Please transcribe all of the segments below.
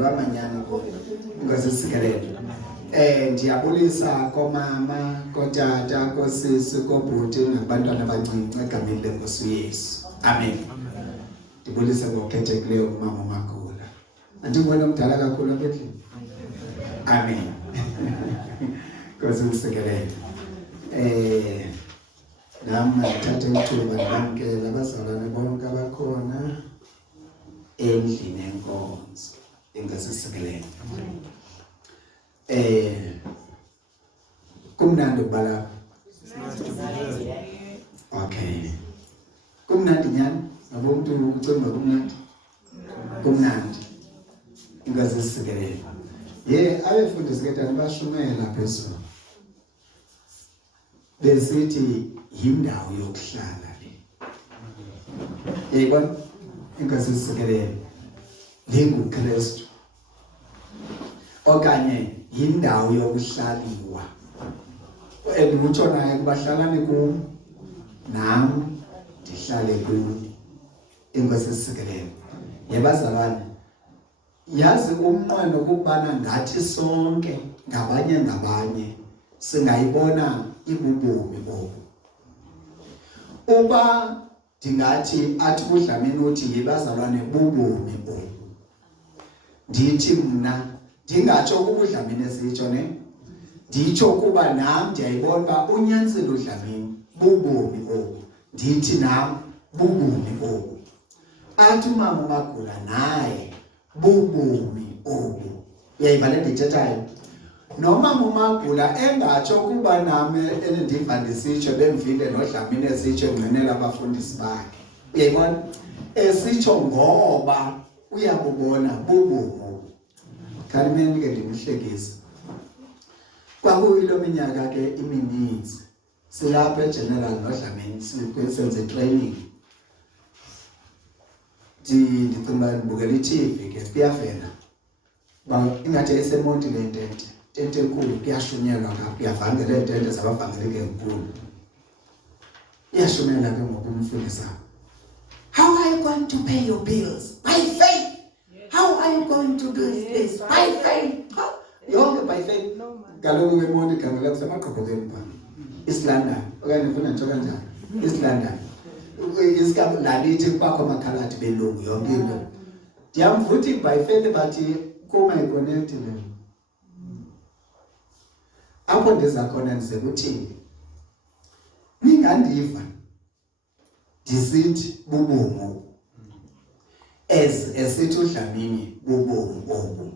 lwamanyani ngosisikelelo. Ndiyabulisa komama, kotata, kosisi, kobhuti nabantwana abancinci egameni lenkosi uYesu. Amen. Ndibulisa ngokhethekileyo umama uMagula. Andingubona omdala kakhulu apha endlini. Amen. Nkosi usikelele. Nami ngithatha ithuba ndamkela abazalwane bonke abakhona endlini enkonzo engasisikelele. Kumnandi ukubala. Okay. Kumnandi nyani? Ngabo umuntu ucinga kumnandi. Kumnandi. Ingasisikelele. Abefundisi ketani bashumela phezulu. Besithi yindawo yokuhlala le. Yebo, ingasisikelele. NginguKristu. Okanye yindawo yokuhlaliwa. Utsho naye kubahlalani kum, nami ndihlale kuyo. Ingasisikelele. Yebazalwane, yazi umnqweno ukubana ngathi sonke ngabanye singayibona ibubomi bobu. Uba ndingathi athi uDlamini uthi yebazalwane bubomi bobu. Ndithi mna ndingatsho kuba uDlamini esitsho ne. Nditsho kuba nami ndiyayibona uba unyanisile uDlamini bubomi bobu. Ndithi nami bubomi bobu. Athi umama uMagula naye bubomi obu. Uyayiva le ndithethayo? Nomama uMagula engatsho kuba nami endiva ndisitsho bemvile noDlamini esitsho engqinela abafundisi bakhe. Uyayibona? Esitsho ngoba uyabubona bubomi obu. Khalimeni ke ndimhlekise. Kwakuyilo minyaka ke imininzi. Silapha eGeneral noDlamini senze training. Ndicinga ndibukela iTV ke kuyavela. Ingathi esemonti le ntente. Tente enkulu kuyashunyelwa ngapha kuyavangela iintente zabavangeleke enkulu. Iyashumela ke ngoku umfundisi. How are you going to pay your bills? By faith. How are you going to do this? By faith. Yonke by faith. Kaloku wemonti igamela kusemaqhubhekeni pha. East London. Okanye ndifuna ntsho kanjani? East London. Isikhathi lalithi kwakho amakhaladi belungu yonke into. Ndiyamvuthi by faith bathi kuma iconnect le. Apho ndiza khona ndize kuthini? Ningandiva ndisithi bubomu. Esithi uDlamini bubomu obu.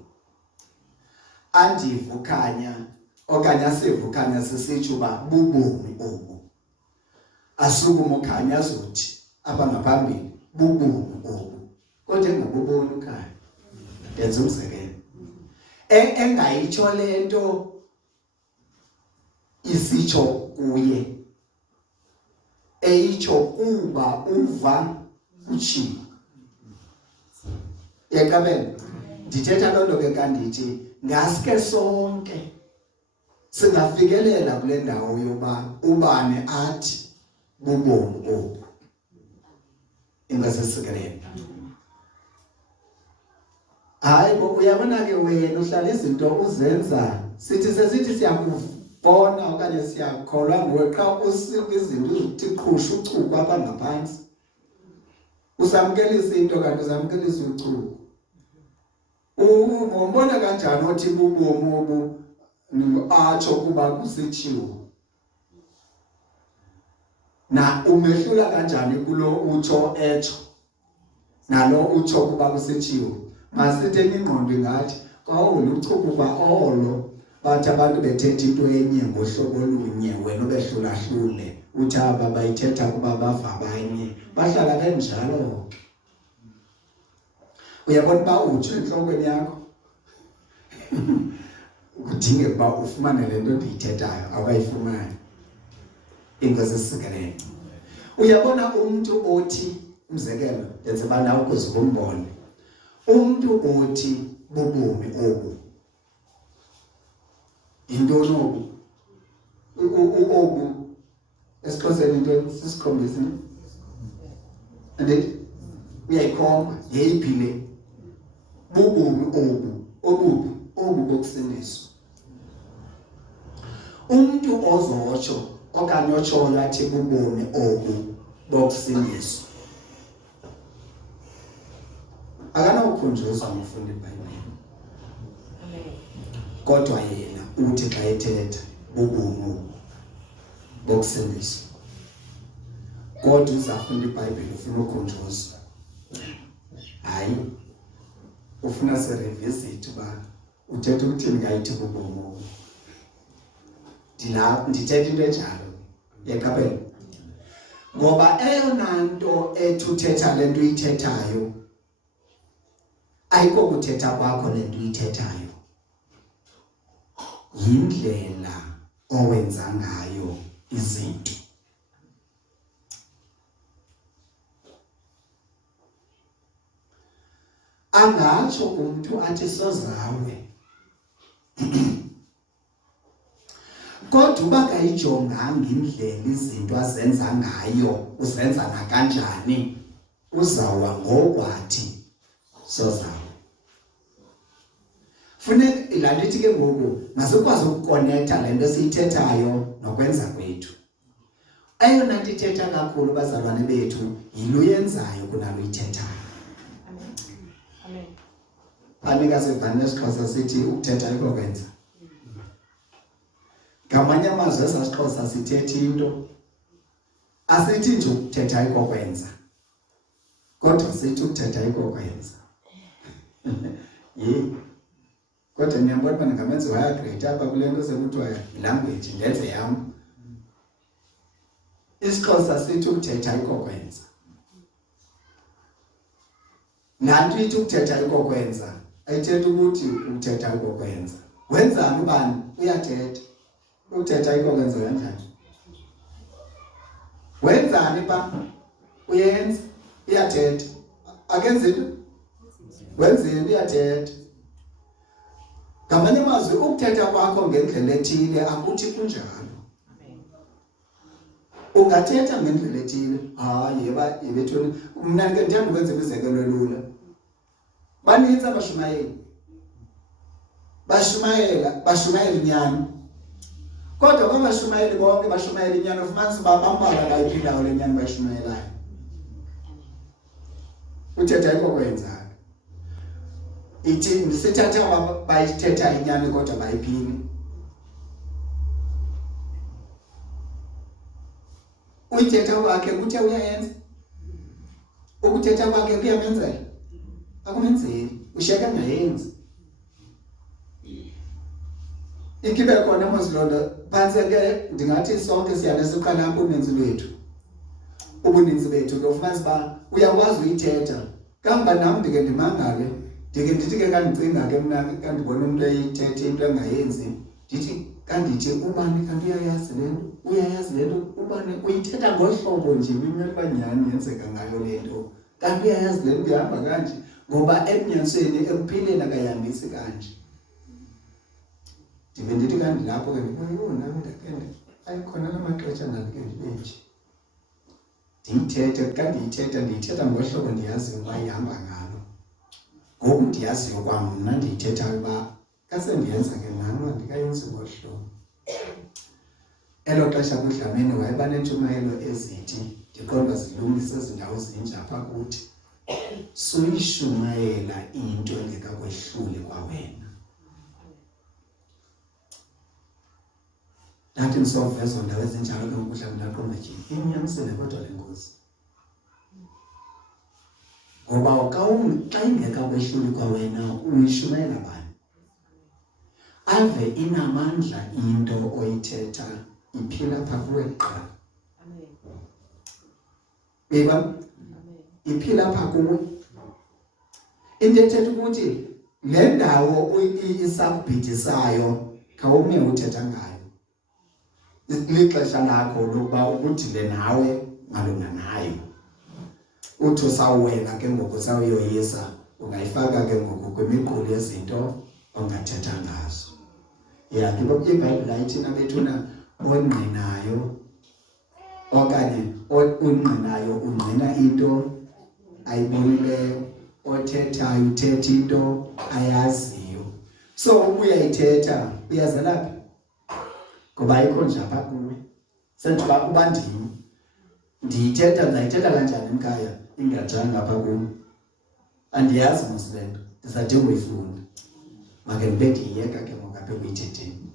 Andivukhanya okanye asivukhanya sisitsho uba bubomi obu. Asukuma ukhanya azothi apha ngaphambili bubomi obu. Kodwa engabuboni ukhanya. Yenza umzekelo. Engayitsho lento isitsho kuye. Eyitsho kuba uva utshiwo. Yekabeni. Ndithetha loo nto ke kandithi ngaske sonke singafikelela kule ndawo yoba ubani athi bubomi obu. Ingasisikelele. Hayi uyabona ke wena uhlala izinto uzenza sesithi siyakubona okanye siyakholwa nguwe qha usika izinto uzithi qhushu uchuku apha ngaphansi. Usamkelisa into kanti uzamkelisa uchuku. Umbona kanjani othi bubomi obu atsho kuba kusitshiwo? Na umehlula kanjani kulo utsho etsho nalo utsho kuba kusitshiwo? Masithi enye ingqondo ingathi luchuku kuba olo bathi abantu bethetha into enye ngohlobo olunye wena ubehlulahlule uthi aba bayithetha kuba bava abanye bahlala benjalo. Uyabona uba utsho entlokweni yakho kudinge ukuba ufumane le nto ndiyithethayo awayifumani. Ingasisikelele. Uyabona umuntu othi umzekelo yenze ba nawe ukuze umbone. Umuntu othi bubomi obu. Intoni obu? Obu esixhoseni into sisikhombisa. Andithi uyayikhomba yeyiphi le bubomi obu. bokusindiswa. Umuntu ozotsho okanye otshoyo athi bubomi obu bokusindiswa akanawukhunjuzwa ngokufunda iBhayibheli. Kodwa yena uthi xa ethetha bubomi bokusindiswa. Kodwa uzafunda iBhayibheli ufuna ukhunjuzwa. Hayi, ufuna se-revisit uba uthetha ukuthini ngayithi bubomi obu. Ndithetha into enjalo yeqaphela. Ngoba eyona nto ethi uthetha le nto uyithethayo ayiko kuthetha kwakho le nto uyithethayo, yindlela owenza ngayo izinto. Angatsho umuntu athi sozawe kodwa uba kayijonganga indlela izinto azenza ngayo, uzenza nakanjani, uzawa ngokwathi sozawe. Funeka ilalithi ke ngoku masikwazi ukukonektha le nto siyithethayo nokwenza kwethu. Eyona nto ithetha kakhulu bazalwane bethu yilo yenzayo kunalo uyithethayo. Amen. Anika sevane esiXhosa sithi ukuthetha ikokwenza. Ngamanye amazwi esiXhosa sithethi into asithi nje ukuthetha ikokwenza, kodwa sithi ukuthetha ikokwenza. Kodwa niyambona uba ngamenzi wayagrade apha kule nto sekuthiwa language ndenze yam. IsiXhosa sithi ukuthetha ikokwenza. Nanto ithi ukuthetha ikokwenza ayithethi ukuthi ukuthetha ikokwenza. Wenzani ubani? Uyathetha. Ukuthetha ikokwenza kanjani? Wenzani ba? Uyenza. Uyathetha. Akenzi into? Wenzeni? Uyathetha. Ngamanye amazwi ukuthetha kwakho ngendlela ethile akuthi kunjalo. Ungathetha ngendlela ethile. Hayi yebethweni mna ke ndiyanda ukwenza imizekelo elula. Banintsi abashumayeli. Bashumayela inyani. Kodwa bangashumayeli bonke bashumayela inyani, ufumanisa uba bambalwa bayiphi indawo le nyani bayishumayelayo. Uthetha ikokwenza. Ithi sithatha bayithetha inyani kodwa bayiphini. Uyithetha kwakhe kuthe uyayenza. Ukuthetha kwakhe kuyamenzela. Akumenzeli. Ushiyeka ngayenzi. Ikibe khona mozilonda phansi ke ndingathi sonke siyane siqala apho uninzi lwethu. Ubuninzi bethu lofumanisa ba uyakwazi uyithetha. Kambe nami ndike ndimangale. Ndike ndithi ke kandicinga ke mna kandibona umuntu eyithethe into engayenzi. Ndithi kandithi ubani kanti uyayazi le nto? Uyayazi le nto? Ubani uyithetha ngohlobo nje imele banyani yenzeka ngayo le nto. Kanti uyayazi le nto ihamba kanje ngoba ebunyanisweni ekuphileni akayambisi kanje. Ndibe ndithi kanti lapho ke ndibona ndakende ayikhona namaxesha nalike ndibenje. Ndiyithethe kanti ndiyithetha ngohlobo ndiyazi uba ihamba ngalo. Ngoku ndiyaziyo kwamna ndiyithetha uba kase ndiyenza ke nami ndikayenzi ngohlobo. Elo xesha kuDlamini wayeba nentshumayelo ezithi ndiqonda zilungise izindawo ezinje apha kuthi. Suyishumayela into engekakwehluli kwawena. Ndathi ngisoveza ndawo ezinjalo ke ngokuDlamini ndaqonda nje inyanisele kodwa le ngozi. Ngoba xa ingekakwehluli kwawena uyishumayela bani? Ave inamandla into oyithetha iphila apha kuwe kuqala. Amen. Iphila apha kuwe. Into ethetha ukuthi le ndawo isakubhidisayo khawume uthetha ngayo. Lixesha lakho lokuba udile nawe malunga nayo. Uthi usawuwela ke ngoku sawuyoyisa ungayifaka ke ngoku kwimiqulu yezinto ongathetha ngazo. Ngoba iBhayibhile ayithina bethuna ongqinayo okanye ungqinayo ungqina into ayibonileyo, othethayo uthetha into ayaziyo. So uyayithetha uyaza lapha ngoba ayikho nje apha kuwe senthi ba kuba ndiyithetha ndayithetha kanjani ekhaya ingajanga apha kuwe andiyazi mosibendo ndizadinga uyifunda make ndibediyeka ke ngoku kuyithetheni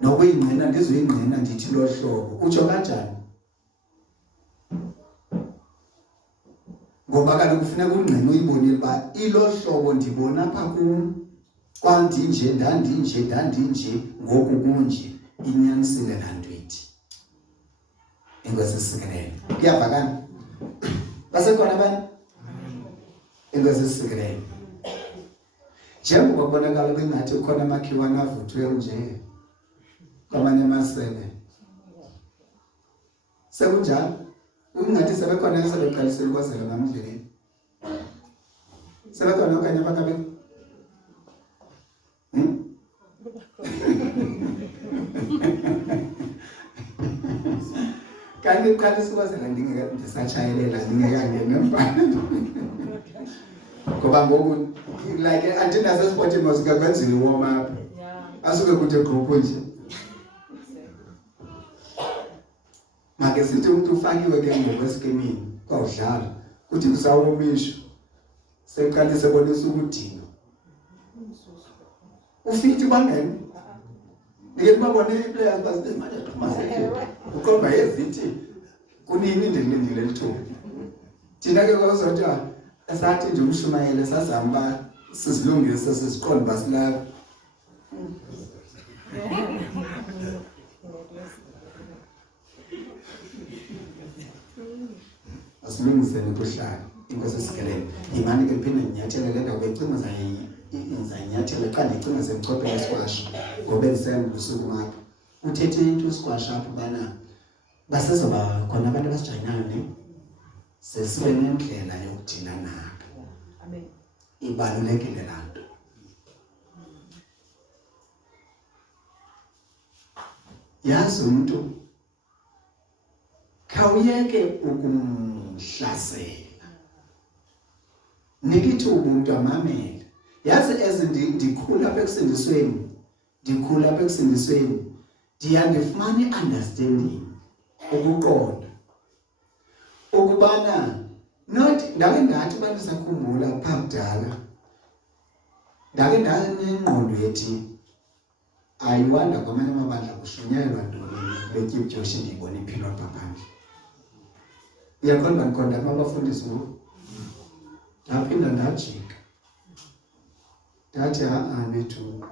nokuyingqina ndizoyingqina ndithi lo hlobo utsho kanjani ngoba kaloku kufuneka ungqina uyibonile uba ilo hlobo ndibona apha kum kwandinje ndandinje ngoku kunje inyanisile laa nto ithi inkosi isikelele kuyavakala basekhona abantu inkosi isikelele njengoba kubonakala bengathi ukhona amakhiwane avuthwe nje kwamanye amasebe sekunjalo ungathi sebekhona esebeqalisile ukwazela ngamndleleni sebekhona okanye abakabe kanti uqalisa ukwazela ndisatshayelela ndingekangena embhani ngoba ngoku like andinasesipotini masike kwenzile warm up asuke kude group nje make sithi umuntu ufakiwe ke ngokweskemini kwawudlala kuthi kusawomisho seqalise bonisa ukudinga ufithi bangene ngeke babone iplayers basithi manje Thomas uqomba ezithi kunini ndilindile lithuba thina ke kwazotha esathi nje umshumayele sazama sizilungise siziqonde basilapha asilungiseni kuhlala inkosi isikelele imani ke phinde nginyathele le ndawo becinga zayinyathele xa ndicinga semchophe esquash ngoba endisembe usuku mapha uthethe into squash apho bana basezoba khona abantu abasijayinayo ne sesibe nendlela yokudila nabo amen ibalulekile laa nto yazi umuntu khawuyeke ukumhlasela nikithi umuntu amamele yazi ndikhula apha ekusindisweni ndiyandifumana understanding ukuqonda ukubana not ndake ngathi abantu sakhumbula pha kudala ndake ndanengqondo yethi ayiwanda kwamanye amabandla kushunyayelwa ntoni betyip Josh ndiyibona iphilwa phandle uyaqonda ndiqonda abafundisi ngoku ndaphinda ndajika ndathi nethu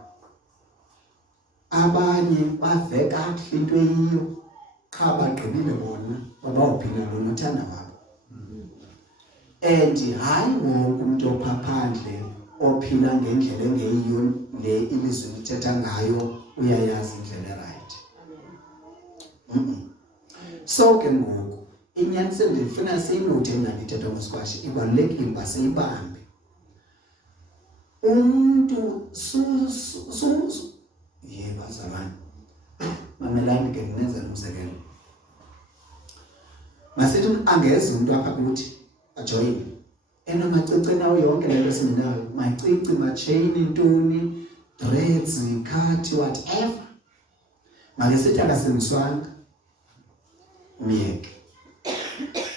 abanye bave kakuhle into eyiyo qha bagqibile bona babawuphila lona uthanda wabo and hayi wonke umuntu ophandle ophila ngendlela engeyiyo le ilizwi lithetha ngayo uyayazi indlela right so ke ngoku inyaniselo ndifuna siyinote engalithetha ngosquash ibalulekile uba siyibambe umuntu yebo bazalwane mamelani ke ngenza umzekelo masithi angeze umuntu apha kuthi ajoyine enamacici nawo yonke lento esinayo macici machain intoni dreads cut whatever make sithi akasenziswanga myeke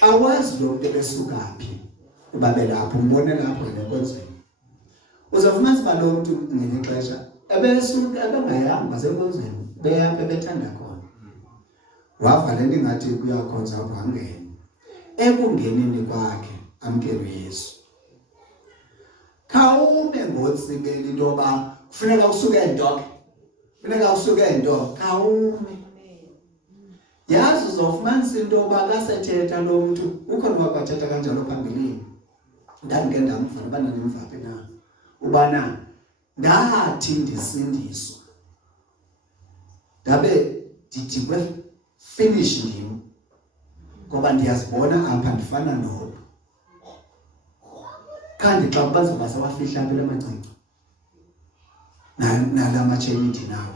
awazi lo muntu ebesukaphi ubabe lapho umbone lapho ngenkonzweni uzofumana siba lo muntu ngelixesha ebesuka ebengayanga basenkonzweni beyapha bethanda khona wavala into ngathi kuyakhonza abangene ekungeneni kwakhe amkelo Yesu khawume ngotsikela into yoba kufuneka usuke ento khawume yazi uzofumanisa into yoba kasethetha lo muntu ukhona wabathetha kanjalo phambilini ndandike ndamva abana nemvaphi na ubana ndathi ndisindiswa ndabe ndidikwe finish ndim ngoba ndiyazibona apha ndifana nodo kanti xa bazoba sewafihla phela amacingo nala machain ndinawo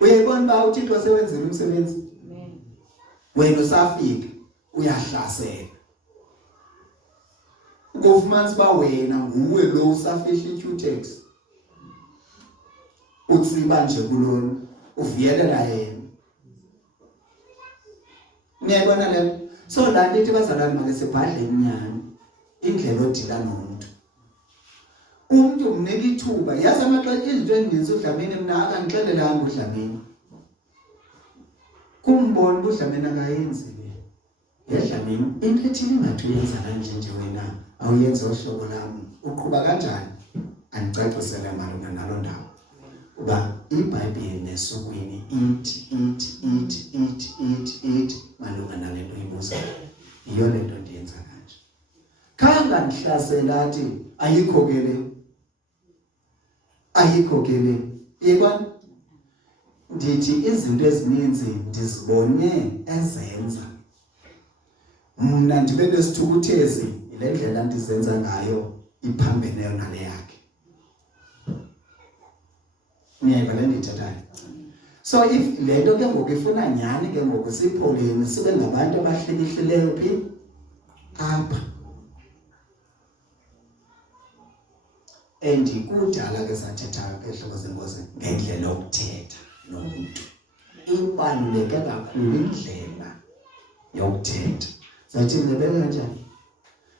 uyayibona uba uThixo wasebenzile umsebenzi wena usafika uyahlasela ngofumanisa uba wena nguwe lo usafihla iQtex utsiba nje kulona uviyelela yena. Niyabona le? So la nto ithi bazalwane make sibhadle inyani indlela odila nomuntu. Umuntu umnika ithuba, yazi amaxesha izinto ezininzi uDlamini mina akangixelelanga uDlamini. Kumbona uDlamini akayenzi le. YeDlamini into ethini ngathi uyenza kanje nje wena awuyenza ohlobo lami. Uqhuba kanjani? Andicacisele malunga nalo ndawo. Uba iBhayibheli nesukwini ithi malunga nale nto ibuzayo. Iyo le nto ndiyenza kanje. Khanga ndihlasela athi ayikho ke le. Ayikho ke le. Yekwa ndithi izinto ezininzi ndizibone ezenza. Mna ndibe nesithukuthezi ile ndlela ndizenza ngayo iphambeneyo nale yakhe. Niyayiva le ndithethayo. So if le nto ke ngoku ifuna nyani ke ngoku sipholeni sibe ngabantu abahlekihlileyo phi apha. Kudala ke sathetha ke hlobo zenkosi ngendlela yokuthetha nomuntu. Ibaluleke kakhulu indlela yokuthetha. Sathi ngibeka kanjani?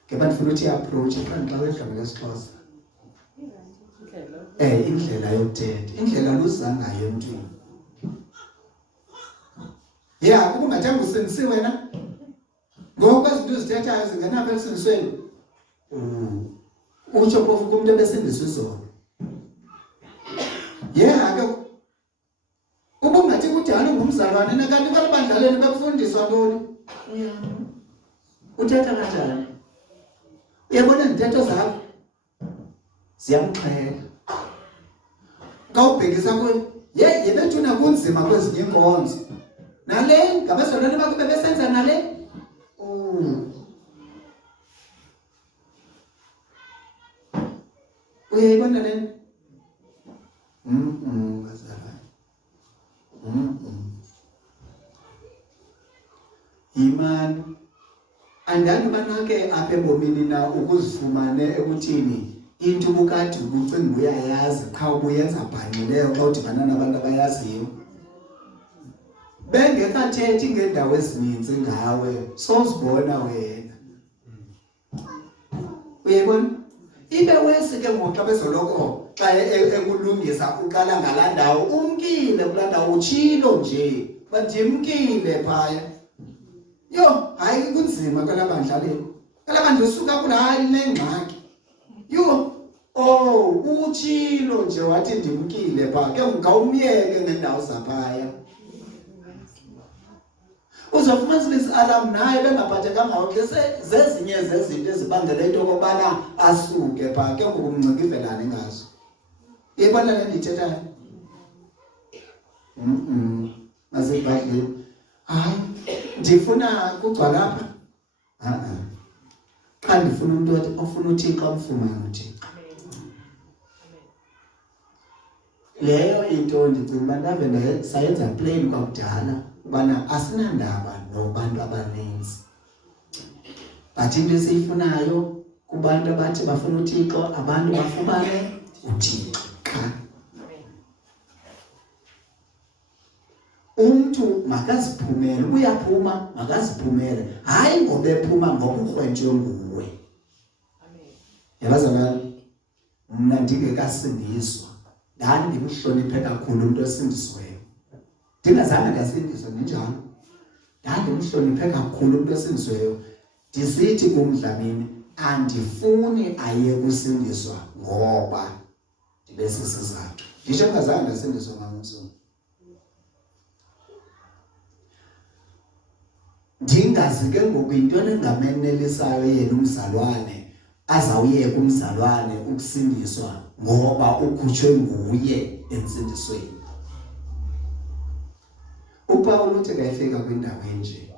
Ke bandifuna uthi approach xa wedlala ngeSixhosa. Indlela yokuthetha, indlela luza ngayo emntwini. Yeah, kuba ungathanga usindisi wena. Ngoku izinto ezithethayo zingenapha elisindisweni. Utsho phofu kumuntu ebesindiswa izolo. Yeah, ke kuba ungathi kudala ngumzalwane nakanti balabandlaleni bekufundiswa ntoni? Uthetha kanjani? Uyabona izithetho zakho ziyamxhela. Kawubhekisa kuye, yebethuna kunzima kwezinye inkonzo. Nale ngabazalwane bakho bebesenza nale. Uyayibona le? Bazalwane. Imani andani banake apha ebomini na ukuzifumane ekuthini into ubukade ubucinga uyayazi qha ubuyenza bhanqileyo xa udibana nabantu abayaziyo. Bengekathethi ngendawo ezininzi ngawe sozibona wena. Uyayibona? Ibe wesi ke ngoku xa bezoloko xa ekulungisa uqala ngalaa ndawo umkile kulaa ndawo utshilo nje bandimkile phaya. Yo, hayi kunzima kwalabandla le. Kalabandla usuka kula nengxaki. Yo, utshilo nje wathi ndimkile pha ke ngawumyeke ngendawo zaphaya. Uzofumana isialarm naye bengaphathekanga ngoku zezinye zezinto ezibangela into okubana asuke pha ke ngokumncikivelana ngazo. Ibona le ndithethayo. Masebhadleni. Hayi ndifuna kugcwala apha. Xa ndifuna umuntu ofuna uThixo amfumane uThixo. Leyo into ndicinga uba ndave sayenza plain kwakudala ubana asinandaba nobantu abaninzi. But into esiyifunayo kubantu abathi bafuna uThixo, abantu bafumane uThixo qha. Umuntu makaziphumele, uyaphuma makaziphumele. Hayi ngoba ephuma ngoba urhwentywe nguwe. Yabazalwane, mna ndingekasindiswa ndandimhloniphe kakhulu umuntu osindisiweyo. Ndingazange ndasindiswa ninjalo. Ndandimhloniphe kakhulu umuntu osindisiweyo. Ndisithi kuMdlamini andifuni aye kusindiswa ngoba ndibe sisizathu. Ndisho ngazange ndasindiswa ngamsono. Ndingazi ke ngoku yintoni engamenelisayo yena umzalwane azawuyeka umzalwane ukusindiswa ngoba ukhutshwe nguye entsindisweni. UPawulo uthi kayifika kwindawo enje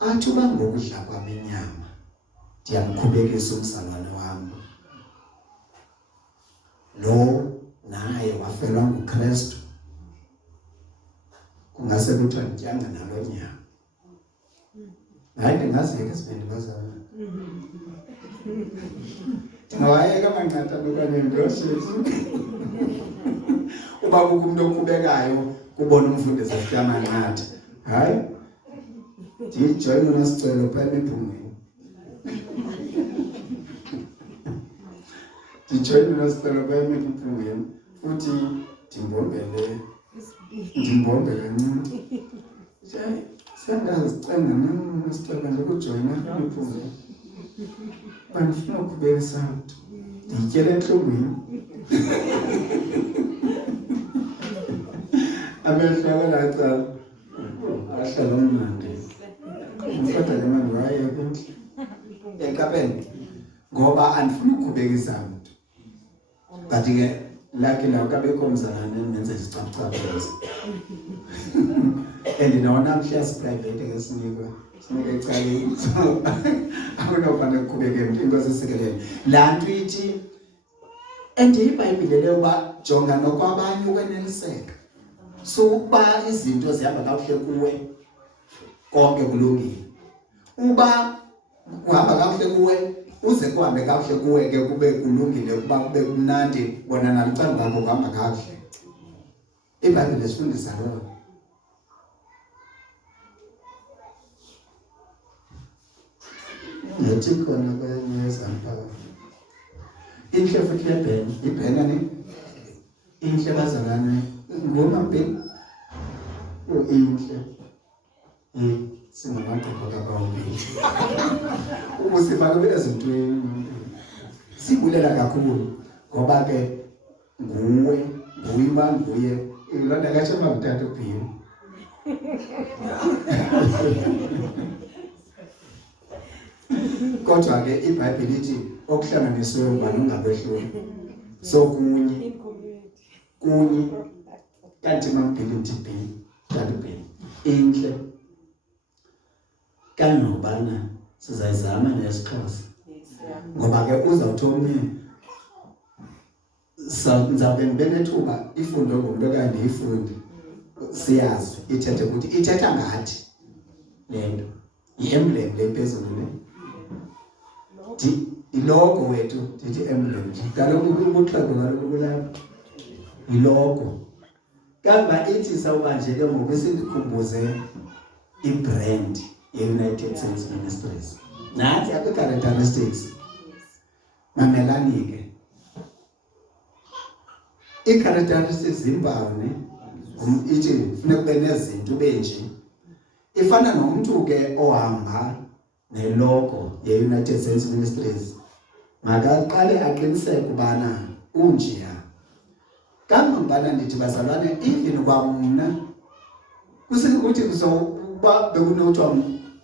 athi uba ngokudla kwami inyama ndiyamkhubekisa umzalwane wami lo naye wafelwa nguKristu, kungase kuthiwa ndityanga nalo nyama. Hayi ndingaziyeka sibindi bazalwane. Ndingawayeka amanqatha okanye ndoshisi. Uba kukho umuntu oqhubekayo kubona umfundisi afika amanqatha. Hayi. Ndijoyine uNosicelo phaa emiphungweni. Ndijoyine uNosicelo phaa emiphungweni. Futhi ndimbombe kancinci. Sengazicenga uNosicelo nje ukujoyina emiphungweni. Bandifuna ukubekisa mntu. Ndityele entlungwini. Amehlo akalacala. Ahlala omnandi. Kodwa le mali waye ekapeni. Ngoba andifuna ukukhubekisa mntu. Kanti ke lucky la kabekho umzalwane nenze isicaphucapheza. Andinaona mhlawumbe private ke sinikwe ecaleni. Akunofanele kuqhubeke mntu inkosi isikelele. Laa nto ithi iBhayibhile leyo uba jonga nokwabanye ukweneliseka. So ukuba izinto zihamba kakuhle kuwe konke kulungile. Uba uhamba kakuhle kuwe uze kuhambe kakuhle kuwe ke kube kulungile ukuba kube kumnandi bona nalicandwa lakho kuhamba kakuhle. iBhayibhile isifundisa loo. Ngithi khona kwenyezampa. Inhle futhi lebhena, ibhena ni inhle bazalwane ngoma mpeni. Inhle. Singamaqoqo kabawubili. Ubusifaka bezintweni. Sibulela kakhulu ngoba ke nguwe ilonda kahle mabutata uphini. Kodwa ke iBhayibhile ithi okuhlanganisiwe ubani ungabehluli. So kunye kanti mambili mthibhini kanti inhle kanobana sizayizama nesiXhosa. Ngoba ke uzawuthi omnye ngizabe ngibenethuba ifundo ngomuntu okanye ifundi siyazi ithethe ukuthi ithetha ngathi lento i-emblem le phezulu le ilogo wethu ndithi emblem kaloku ukuxhego kaloku kulapha ilogo kamba ithi sawuba nje ke ngoku sindikhumbuze ibrand ye-United Saints Ministries nathi apha characteristics mamelani ke i-characteristics impawu ne ithi funeka ube nezinto ube nje ifana nomuntu ke ohamba nelogo ye-United Saints Ministries makaqale aqiniseke ubana unjiya kangangibana ndithi bazalwane even kwamna kusikuthi kuzoba bekunothiwa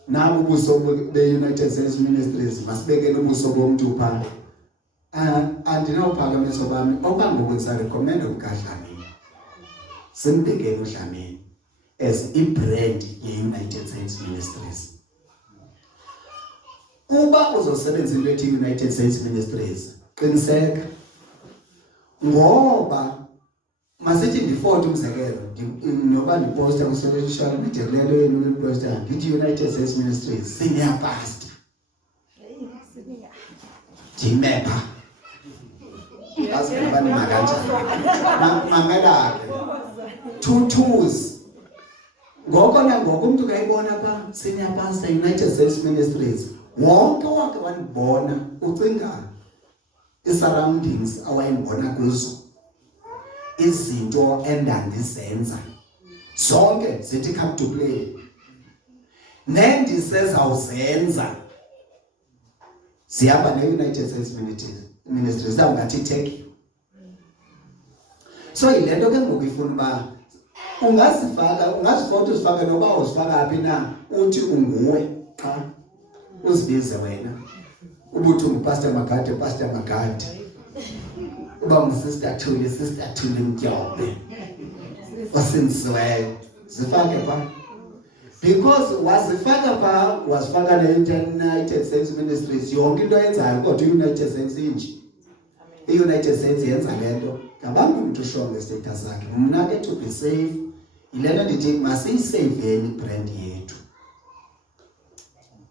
nabo ubuso be-United Saints Ministries masibekele ubuso bomntu phaa andinawuphakamiso bami okwangoku ndisarekhomenda ubukaDlamini simbekele uDlamini as ibrand ye-United Saints Ministries. Uba uzosebenza into ethi United Saints Ministries qiniseka ngoba masithi ndifoto umzekelo noba ndiposta ku-social media lelo yenu liposta ndithi United Saints Ministries senior pastor ndimepha asibani makanjani mangalake tutus ngoko nangoko umuntu kayibona pha senior pastor United Saints Ministries wonke wake wanibona ucinga i-surroundings awayibona kuzo izinto endandizenza zonke zithi come to play nendisezawuzenza sihamba ne-United States Ministries zawungathi take you. So yile nto ke ngoku ifuna uba ungazifota uzifake noba uzifaka phi na uthi unguwe xa uzibize wena ubuthi ungupastor Magade uba ngusisister Thuli Mtyope osindisiweyo zifake pha because wazifaka ne-United Saints Ministries yonke into yenzayo kodwa i-United Saints inje i-United Saints yenza lento ngabantu umuntu usho ngestatus sakhe mna ke to be safe ilena ndithi masiyisaveni brand yethu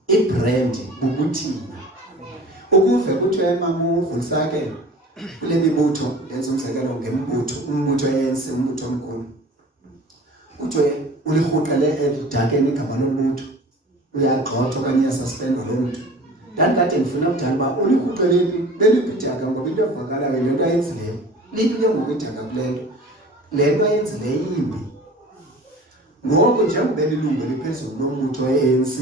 ibrand ukuthina ukuve kuthiwe mama uVukisake kule mibutho yenza umzekelo umbutho eyenze umbutho omkhulu kuthiwe ulihuqele edakeni igama lombutho uyagxotha okanye uyasuspendwa lo muntu ndandikade ngifuna ukudala uba ulihuqele leliphi idaka ngoba into evakalayo le nto ayenzileyo liphi ke ngokwidaka kule nto le nto ayenzileyo yimbi ngoku njengoba belilungu liphezulu lombutho we-ANC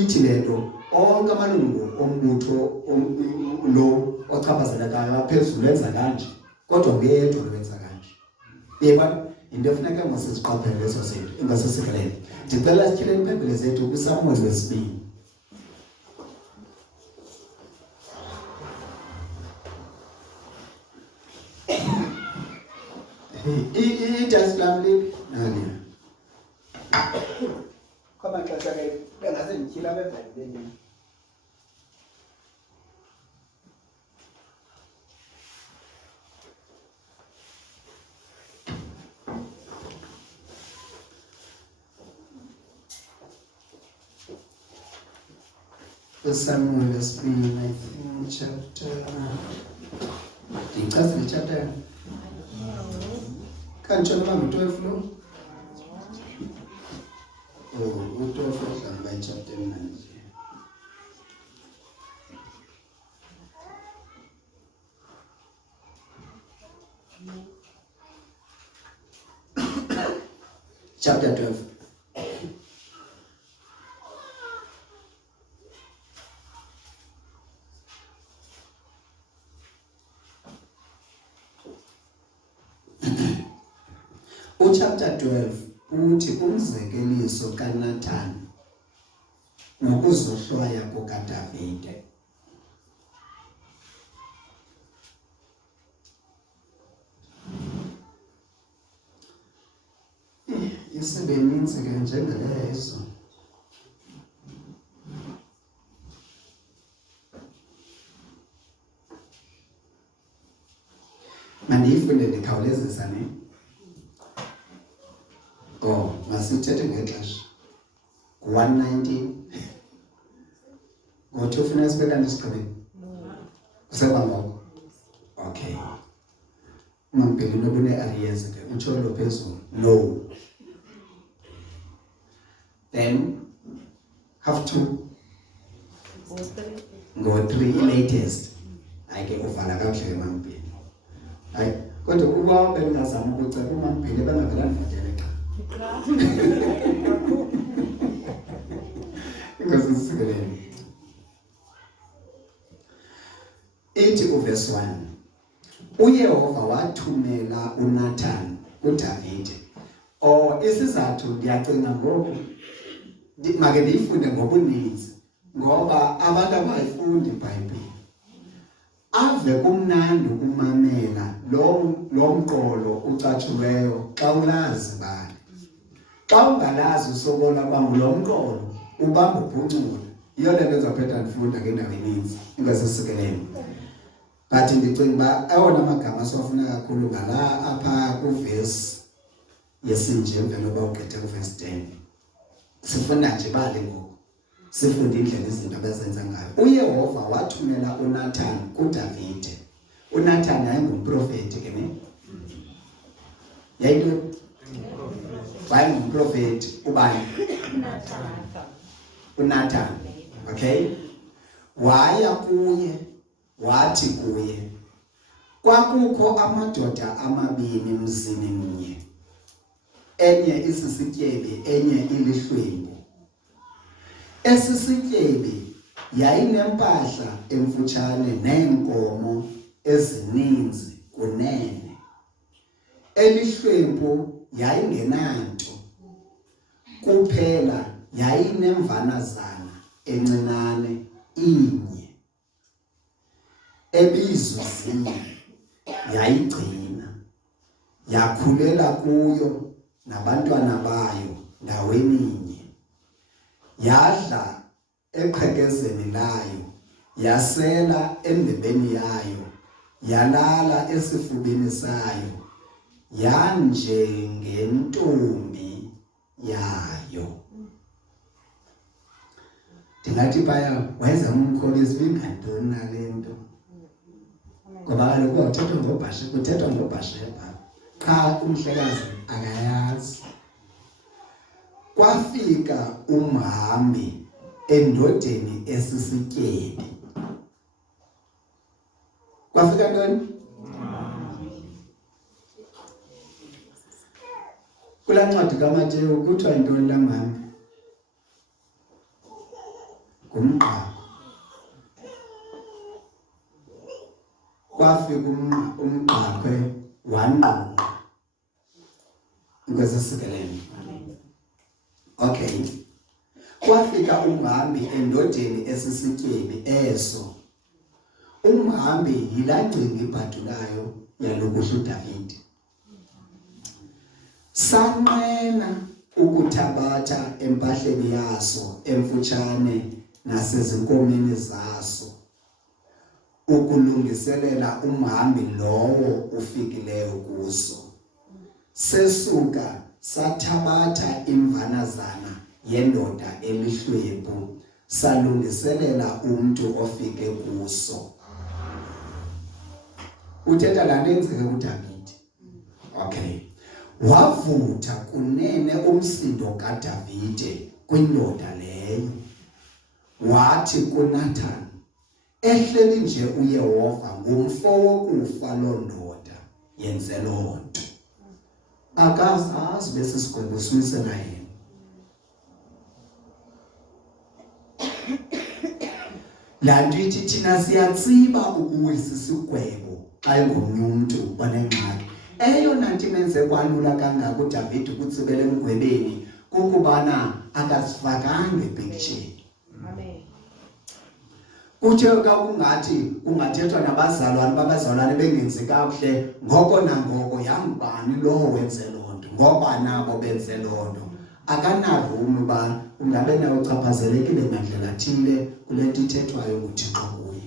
ithi le nto onke amalungu ombutho lo ochaphazelekayo aphezulu wenza kanje kodwa nguyedwa lo wenza kanje yeba into efuneka ngasiziqaphele lezo zinto ingasisikelele ndicela sityhileni iiBhayibhile zethu kwiSamuweli wesibini idatsi lam liphi naliya kwamaxesha ke bengaze ndityhila apha eBhayibhileni Samuel wesibini I think chapter ndichazile chapter kanjani banga 12 lo u12 odlanga by chapter 9 chapter 12 chapter 12 uthi umzekeliso kaNathani ngokuzohlwaya kukaDavide isibeninzi ke njengalezo mandiyifunde ndikhawulezisa ne masithethe ngexesha 119 ngothi ufuna sibeka ndisigqibeni kuseba ngoko okay mambili nobune areas ke utsholo phezulu no then have to go 3 latest ayike uvala kakuhle mambili hayi kodwa uba bengazama ukucela umambili bengavela ndifatele ingasizikelele ithi uverse 1 uYehova wathumela uNathani kuDavide isizathu ndiyacinga ngoku make ndiyifunde ngobuninzi ngoba abantu abayifundi iBhayibhile ave kumnandi ukumamela lo mqolo ucatshiweyo xa ulazi bani xa ungalazi usokola bangulo mqolo ubamba ubhuncula iyo le nto ezaphetha ndifunda ngendawo eninzi ingasisikelele but ndicinga uba awona amagama siwafuna kakhulu ngala apha kuverse yesinje emvelo uba ugqithe kuverse 10 sifunda nje bale ngoku sifunde indlela izinto abezenza ngayo uYehova wathumela uNathani kuDavide uNathani yayingumprofeti ke ne yayinto wayengumprofeti ubani uNathani okay waya kuye wathi kuye kwakukho amadoda amabini mzini mnye enye isisityebi enye ilihlwempu esisityebi yayinempahla emfutshane neenkomo ezininzi kunene elihlwempu yayingenanto kuphela yayinemvanazana encinane inye ebizuzile yayigcina yakhulela kuyo nabantwana bayo ndaweninye yadla eqhekezeni layo yasela endebeni yayo yalala esifubeni sayo yanjengentombi yayo ndingathi phaya wayezama umkholisa ibingantoni nale nto ngoba kaloku kuthethwa ngoBhashebha qha umhlekazi akayazi. Kwafika umhambi endodeni esisityebi. Kwafika ntoni? Kula ncwadi kaMateyu kuthiwa yintoni la mhambi? Ngumqaba. Kwafika umqakwe wanqunqa. Inkosi isikeleni. Okay. Kwafika umhambi endodeni esisityebi eso. Umhambi yilangcinga ibhadulayo yalokuhla uDavide. Sanqena ukuthabatha empahleni yaso emfutshane nasezinkomeni zaso ukulungiselela umhambi lowo ufikileyo kuso. Sesuka sathabatha imvanazana yendoda elihlwempu salungiselela umuntu ofike kuso. Uthetha lana enzeke kuDavide. Okay. Wavutha kunene umsindo kaDavide kwindoda leyo. Wathi kuNathani, ehleli nje uYehova ngumfo wokufa lo ndoda, yenze loo nto. Akazazi bese sigwebo simisela yena. La nto ithi thina siyatsiba ukuwisa isigwebo xa engomnye umuntu onengxaki. Eyona nto imenze kwalula kangaka uDavide ukutsibela emgwebeni kukubana akazifakanga epicture. Amen. Kuthe kungathi kungathethwa nabazalwane babazalwane bengenzi kakuhle ngoko nangoko yangubani lowo wenze loo nto ngoba nabo benze loo nto. Akanavume uba ungabe nawe uchaphazelekile ngandlela thile kule nto ithethwayo nguThixo kuye.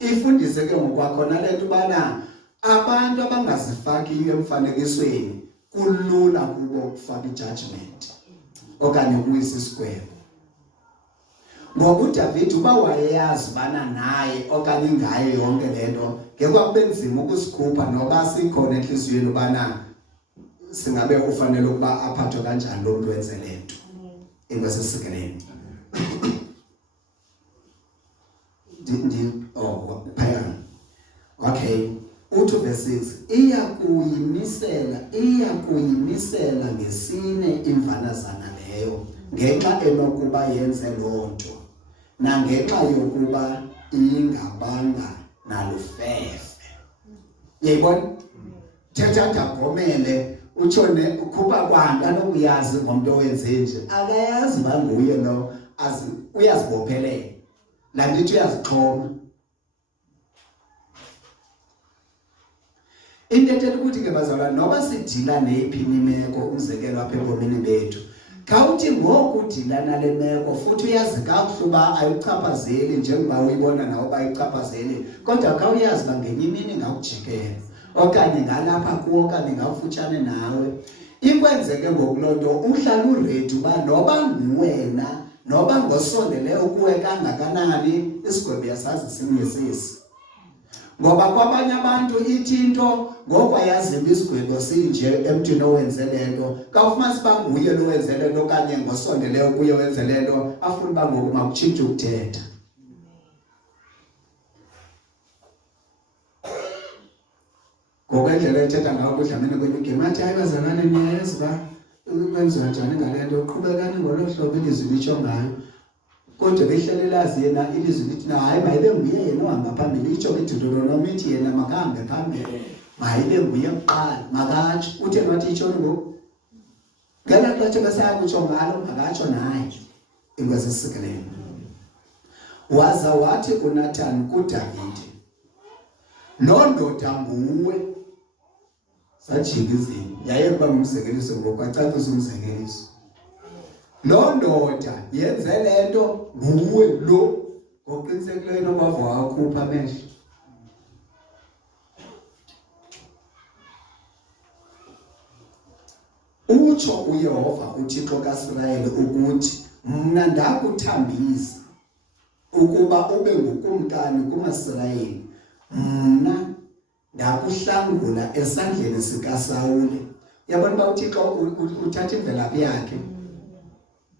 Ifundise ke ngokwakhona le nto ubana abantu abangazifakiyo emfanekisweni kulula kubo ukufaka ijudgment okanye ukuyisa isigwebo. Ngoba uDavide uba wayeyazi bana naye okanye ngaye yonke le nto ngeke kube nzima ukusikhupha noba sikhona enhliziyweni ubana singabe ufanele ukuba aphathwe kanjani lo muntu wenze le nto. Inkosi isikeleni. Phaya. Okay. Uthi verse 6 iya kuyimisela ngesine imvanazana leyo ngenxa enokuba yenze loo nto nangenxa yokuba ingabanga nalufefe. Yayibona? Thetha dagomele utshone ukhupha kwanda nokuyazi ngomuntu owenze nje akayazi banguye lo uyazibophelela. La ndithi uyazixhoma. Into ethela ukuthi ke bazalwane noba sidila neyiphini imeko umzekelo apha ebomini bethu khawuthi ngoku udila nale meko futhi uyazi kakuhle uba ayichaphazeli njengoba uyibona nawe bayichaphazeli kodwa khawuyazi uba ngenye imini ngakujikela okanye ngalapha kuwo okanye ngakufutshane nawe ikwenzeke ngokuloo nto uhlala uready uba noba nguwena noba ngosondeleyo kuwe kangakanani isigwebo yasazi singesisi. Ngoba kwabanye abantu ithi into ngokwayazi isigwebo sinje emntwini owenze le nto kawufumana siba nguye lo wenze le nto okanye ngosondeleyo kuye wenze le nto afuna uba ngoku makutshintshe ukuthetha. Ngokwendlela ethetha ngayo kudlamini kwenye igame athi hayi bazalwane niyayazi uba kwenziwa njani ngale nto qhubekani ngolo hlobo ilizwi litsho ngayo. Kodwa behlelelazi yena ilizwi lithi na hayi mayibe nguye yena ohamba phambili itsho iDuteronomi ithi yena makahambe phambili mayibe nguye kuqala makatsho uthe ngathi itshoni ngoku ngela xesha besaya kutsho ngalo makatsho naye. Inkosi isikeleni. Waza wathi uNathani kuDavide loo ndoda nguwe. Sajika izinto yaye kuba ngumzekeliso ngokwacacisa umzekeliso. Loo ndoda yenze le nto nguwe lo ngoqinisekileyo nobava wakhupha amehlo. utsho uYehova uThixo kaIsrayeli ukuthi mna ndakuthambisa ukuba ube ngukumkani kumaIsrayeli, mna ndakuhlangula esandleni sikaSawuli. Yabona uba uThixo uthatha imvelaphi yakhe,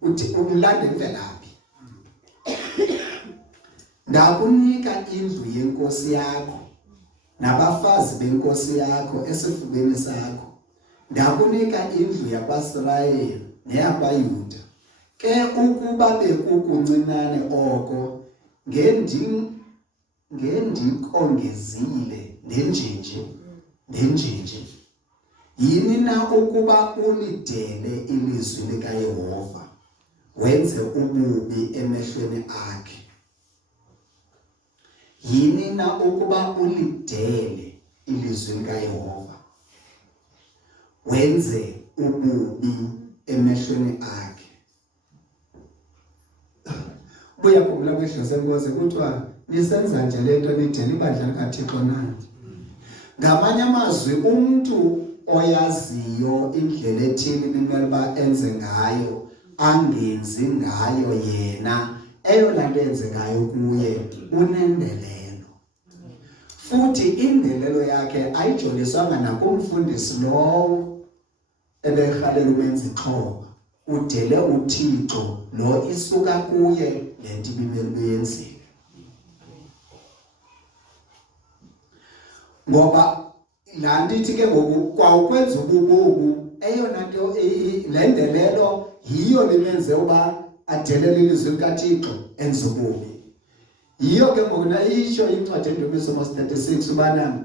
uthi umlanda imvelaphi. Ndakunika indlu yenkosi yakho nabafazi benkosi yakho esifubeni sakho. Ndakunika indlu yakwaIsrayeli neyakwaYuda. Ke ukuba bekukuncinane oko ngendikongezile nenjinji, yini na ukuba ulidele ilizwi likaYehova wenze ububi emehlweni akhe? Yini na ukuba ulidele ilizwi likaYehova wenze ububi emehlweni akhe? Buya kumla kwehlo senkosi kuthiwa nisenza nje lento nidela ibandla likaThixo na? Ngamanye amazwi umuntu oyaziyo indlela ethile nimele ba enze ngayo angenzi ngayo yena eyona nto enzekayo kuye unendelelo. Futhi indelelo yakhe ayijoliswanga nakumfundisi lowo eberhalela umenza ixhoba. Udele uThixo lo isuka kuye lento ibimele buyenzile. Ngoba la ndithi ke ngoku kwawukwenza ubububu eyona nto lendelelo yiyo limenze uba adelele ilizwi likaThixo enze ububi. Yiyo ke ngoku nayisho incwadi eNdumiso 36 ubana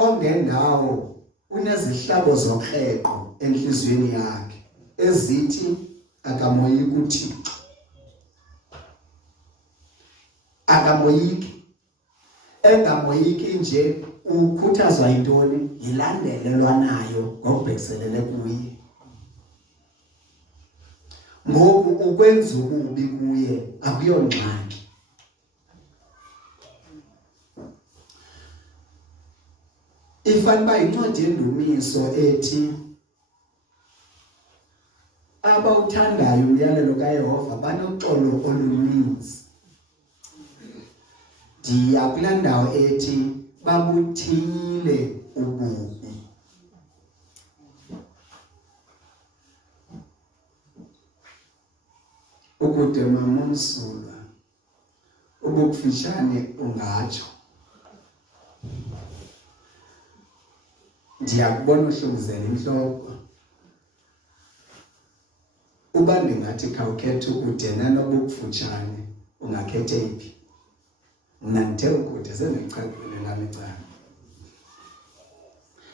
ongendawo unezihlabo zokreqo enhliziyweni yakhe ezithi akamoyiki uThixo. Akamoyiki, engamoyiki nje ukhuthazwa yintoni? Yilandelelwa nayo ngokubhekiselele kuye. Ngoku ukwenza ububi kuye akuyongxaki. Ifanele incwadi yeNdumiso ethi abawuthandayo umyalelo kaYehova banoxolo oluninzi. Ndiya kulaa ndawo ethi babuthile ububi. Ukude mama umsulwa ubukufitshane ungatsho. Ndiyakubona uhluzela inhloko. Uba ndingathi khawukhethe ukude nanobukufutshane ungakhethe iphi? Mna ndithe ukude sendichakule lami icala.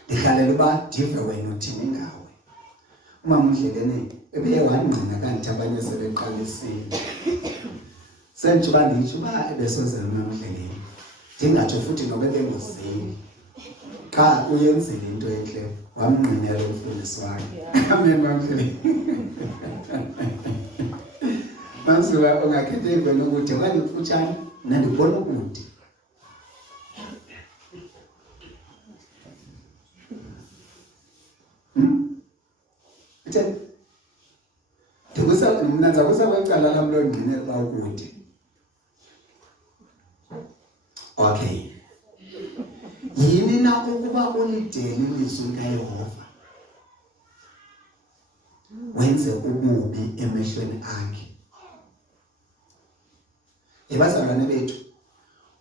Ndikhalela uba ndive wena uthini ngawe. Umama uNdleleni ebeye wangqina kanti abanye sebeqalisile. Senditsho uba nditsho uba ebesozela umama uNdleleni. Ndingatsho futhi noba bengozeli. Xa uyenzile into entle wamngqinela umfundisi wakhe. Amen mama uNdleleni. Mamsula ungakhethe ivele ukude okanye ukufutshane? Mna ndibona ukude. Mna ndizakusa kwecala lam longqinela uba ukude. Okay. Yini na ukuba ulidele ilizwi likaYehova wenze ububi emehlweni akhe? Bazalwane bethu,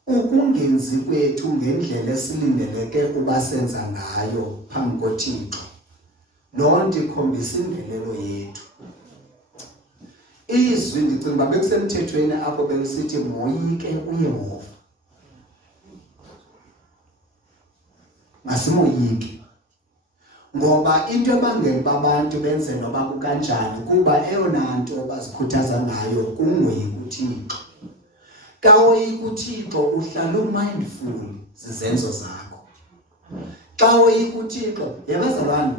ukungenzi kwethu ngendlela esilindeleke uba senza ngayo phambi koThixo, loo nto ikhombisa indelelo yethu. Izwi ndicinga uba bekusemthethweni apho belisithi moyike uYehova. Masimoyike. Ngoba into ebangela uba abantu benze noba kukanjani kuba eyona nto bazikhuthaza ngayo kungoyika uThixo. Xa woyika uThixo uhlala umindful zizenzo zakho. Xa woyika uThixo, yabazalwane,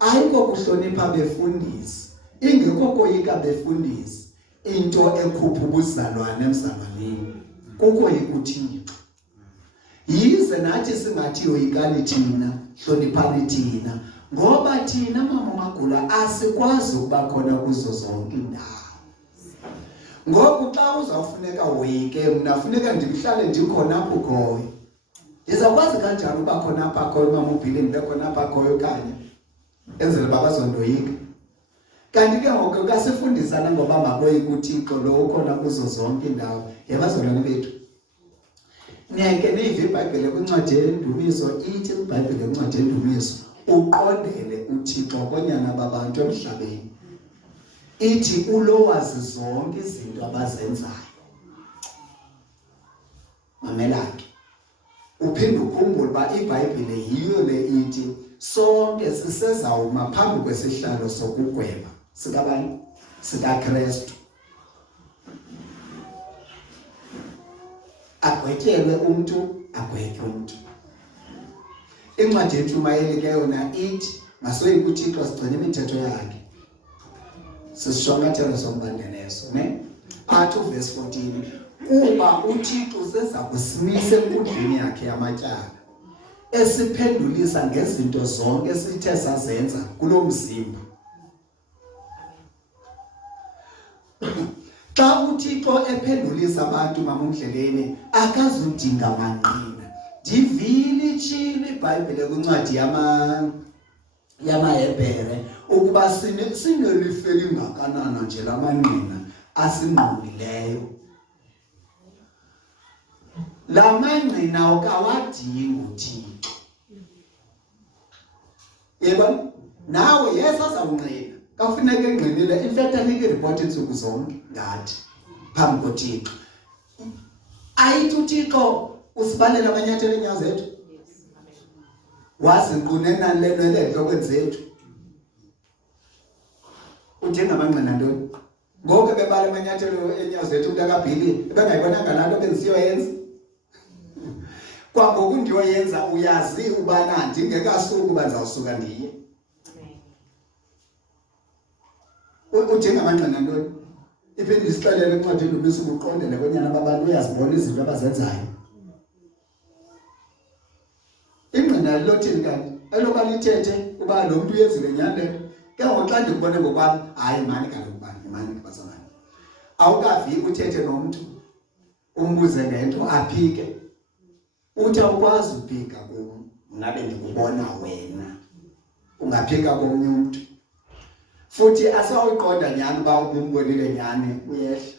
ayikho kuhlonipha befundisi, ingekho koyika befundisi, into ekhupha ubuzalwane emzalwaneni kukoyika uThixo. Yize nathi singathi yoyikani thina, hloniphani thina, ngoba thina mama Magula asikwazi ukuba khona kuzo zonke indawo. Ngoku xa uzawufuneka uyike mna funeka ndihlale ndikhona apho khoyo. Ndizawukwazi kanjani uba khona apha khoyo mama uBhili ndibe khona apha khoyo kanye enzele babazondoyika. Kanti ke ngoku kasifundisana ngoba makoyika uThixo lo ukhona kuzo zonke indawo. Yabazalwane bethu, niyeke niyive iBhayibhile kwincwadi yeNdumiso ithi iBhayibhile kwincwadi yeNdumiso uqondele uThixo konyana babantu emhlabeni. Ithi ulowazi zonke izinto abazenzayo. Mamela ke. Uphinde ukhumbule uba iBhayibhile yiyo le ithi sonke sisezawuma phambi kwesihlalo sokugweba sikabani? SikaKristu. Agwetyelwe umntu, agwetywe umntu. Incwadi yeNtshumayelo ke yona ithi masoyike uThixo sigcine imithetho yakhe. Sisishwankathelo sombandelezo, ne? Athi uverse 14, kuba uThixo seza kusimisa enkundleni yakhe yamatyala, esiphendulisa ngezinto zonke esithe sazenza kulo mzimba. Xa uThixo ephendulisa abantu mamundleleni akazudinga manqina. Ndivile itshilo iBhayibhile kwincwadi yamaHebhere ukuba sinelife elingakanana nje lamanqina asingqongileyo. La manqina akawadingi uThixo. Yebo, nawe azawunqina. Kafuneka engqinile. In fact anike report insuku zonke ngathi phambi koThixo. Ayithi uThixo usibalela amanyathelo eenyawo zethu. Wazinqune nani lenwele enhlokweni zethu. Udinga amanqina ntoni? Ngoku bebala amanyathelo eenyawo zethu umntakaBhili ebengayibonanga laa nto bendisiyoyenza. Kwangoku ndiyoyenza uyazi ubana ndingekasuki uba ndizawusuka ndiye. Udinga amanqina ntoni? Iphinde isixelele encwadini uMisa ubuqondele konyana babantu uyazibona izinto abazenzayo. Ingqina lilothini kanti? Eloba lithethe uba lo muntu uyenzile nyandelo. Ke ngoku xa ndikubone ngokwami, hayi mani kaloku bani, mani bazalwane. Awukavi uthethe nomntu umbuze ngento aphike. Uthi awukwazi ukuphika kum, ngabe ndikubona wena. Ungaphika komnye umntu. Futhi asawuqonda nyani uba umbonile nyani uyehla.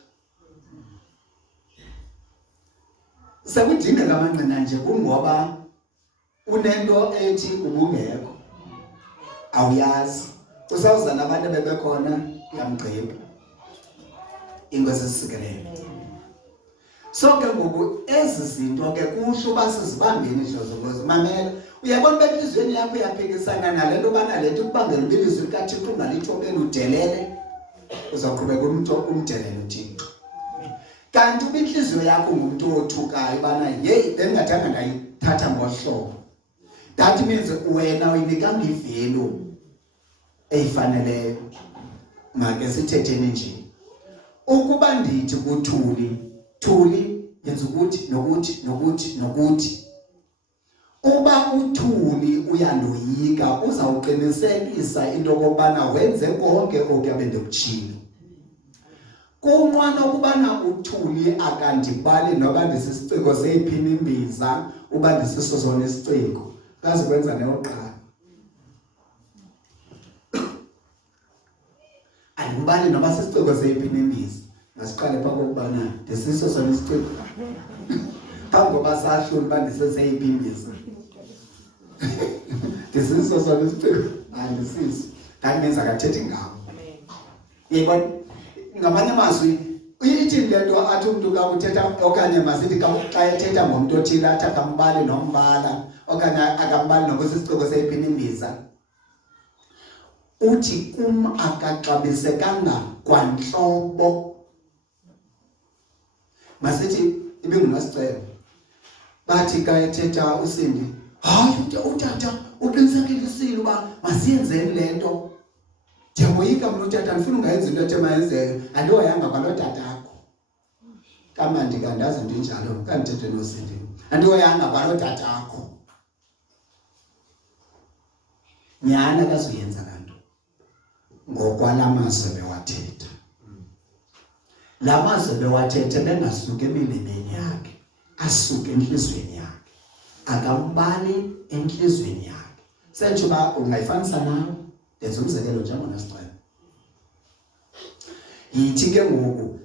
Sekudinga amanqina nje kungoba unento ethi ubungekho. Awuyazi. Usawuza nabantu bebekhona yamgqiba. Inkosi sisikelele. So ke ngoku ezi zinto ke kusho uba sizibambeni idlozi. Mamela, uyabona behlizweni yakho uyaphikisana nale nto bana le nto ukubangela ubilizwi likaThixo ungalithobeli udelele, uzawuqhubeka umdelele uThixo. Kanti uba inhliziyo yakho ngumuntu othukayo bana yeyi bendingathanga ndayithatha ngohlobo. That means wena uyinikanga ivelu eyifaneleyo. Make sithetheni nje. Ukuba ndithi kuThuli, Thuli yenza ukuthi nokuthi. Uba uThuli uyandoyika uzawuqinisekisa into yokubana wenze konke okuyabe ndikutshilo. Kunqwana ukubana uThuli akandibali noba ndisisiciko seyiphini imbiza uba ndisiso sona isiciko. Kazi kwenza neyoqala. Andimbali noba sisiciko seyiphini imbiza. Masiqale phaa kokubana ndisiso sona isiciko. Phambi koba sahlule uba ndiseseyiphi imbiza. Ndisiso sona isiciko. Andisiso. That means akathethi ngawo. Yebo, ngamanye amazwi ithi le nto athi umntu ka uthetha okanye masithi xa ethetha ngomntu othile athi akambali nombala okanye akambali nokusisiciko seyiphini imbiza. Uthi kum akaxabisekanga kwantlobo. Masithi ibingunasicelo. Bathi ka ethetha uSindi, hayi utata uqinisekelisile uba masiyenzeni le nto. Ndiyaboyika mna utata ndifuna ungayenzi into ethe mayenzeke, andihoyanga kwalo tatakho. Kamandi kandazi ndinjalo kandithethe noSindi. Andihoyanga kwalo tatakho. nyhani akazuyenza kanto ngokwalamazwi bewathetha. Lamazwi bewathetha bengasuka emilimeni yakhe, asuka enhlizweni yakhe, akambali enhlizweni yakhe. Sentsho uba ungayifanisa nawe, yenza umzekelo njengona sicela. Yithi ke ngoku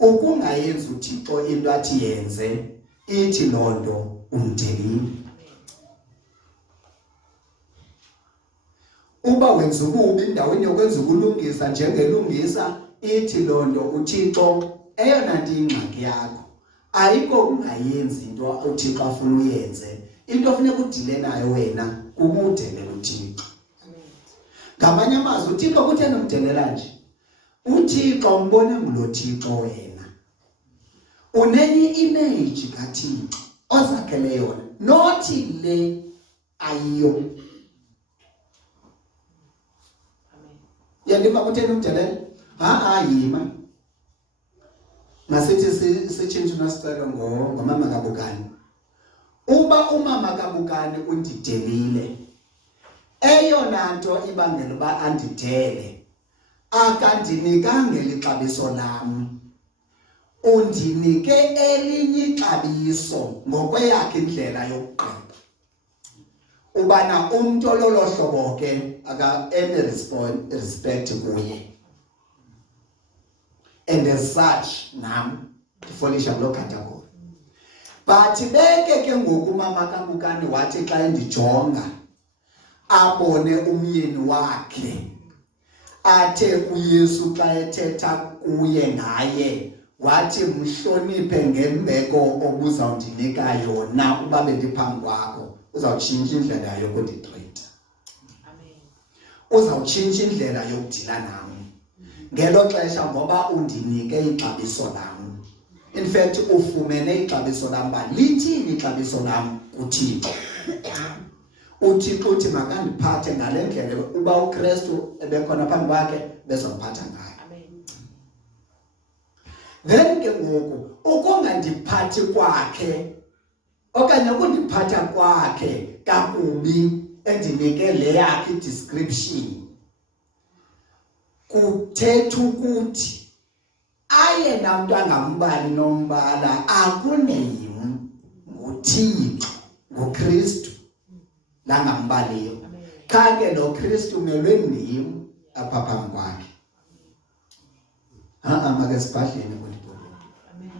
ukungayenzi uThixo into athi yenze, ithi loo nto umdelile. Uba wenza ububi endaweni yokwenza ukulungisa njengelungisa, ithi loo nto uThixo eyona nto ingxaki yakho ayikho ungayenzi into uThixo afuna uyenze. Into ofuneka udile nayo wena ukudelela uThixo. Ngamanye amazwi uThixo kutheni umdelela nje? uThixo umbone ngulo Thixo wena. Unenye image kaThixo ozakhele yona, nothi le ayiyo. Yandiva kutheni umdelela? Yima. Masithi sitshintshe nasicelo ngomama kaBukani. Uba umama kaBukani undidelile, eyona nto ibangela uba andidele, akandinikanga lixabiso lam, undinike elinye ixabiso ngokweyakhe indlela yokuqala. Ubana umntu ololo hlobo ke aka-any respect kuye. And as such, nam ndifolisha kuloo category. But beke ke ngoku umama kaBukani wathi xa endijonga abone umyeni wakhe, athe uYesu xa ethetha kuye ngaye wathi mhloniphe ngembeko obuzawundinika yona uba bendiphambi kwakho, uzawutshintsha indlela yokunditreata. Amen. Uzawutshintsha indlela yokudila nam ngelo xesha ngoba undinike ixabiso lam. In fact ufumene ixabiso lam uba lithini ixabiso lam kuThixo. uThixo uthi makandiphathe ngale ndlela uba uKristu ebekhona phambi kwakhe bezomphatha ngayo. Amen. Then ke ngoku ukungandiphathi kwakhe okanye ukundiphatha kwakhe kakubi endinike le yakhe description, kuthetha ukuthi ayena mntu angambali nombala akuneyim nguThixo, nguKristu langambaliyo. Kake lo Kristu umelwe ndim apha phambi kwakhe. Make sibhadleni kodwa. Amen.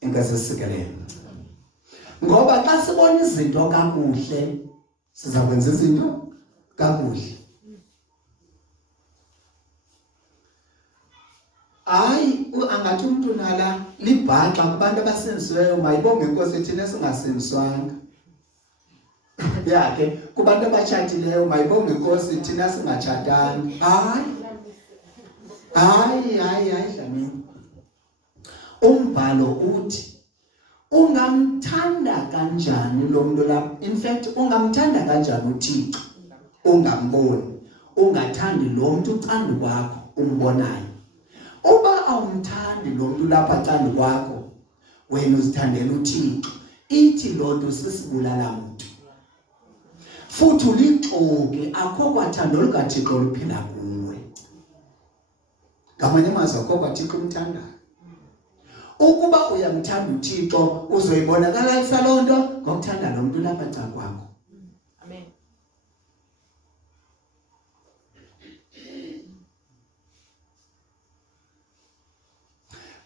Inkosi sikelele. Ngoba xa sibona izinto kakuhle siza kwenza izinto kakuhle. Angathi umuntu nala libhaxa kubantu abasindisiweyo, mayibonge inkosi thina singasindiswanga. Yakhe kubantu abatshatileyo mayibonge inkosi thina singatshatanga. Hayi Dlamini. Umbhalo uthi ungamthanda kanjani lo muntu lapha. In fact ungamthanda kanjani uThixo ungamboni, ungathandi lo muntu ucanda kwakho umbonayo. Uba awumthandi lo muntu lapha canda kwakho, wena uzithandela uThixo, ithi loo nto sisibulala muntu. Futhi ulixoki akho kwathanda olukaThixo luphila kuwe. Ngamanye amazwi akho kwaThixo umthandayo. Ukuba uyamthanda uThixo uzoyibonakalisa loo nto ngokuthanda lo muntu lapha canda kwakho. Amen.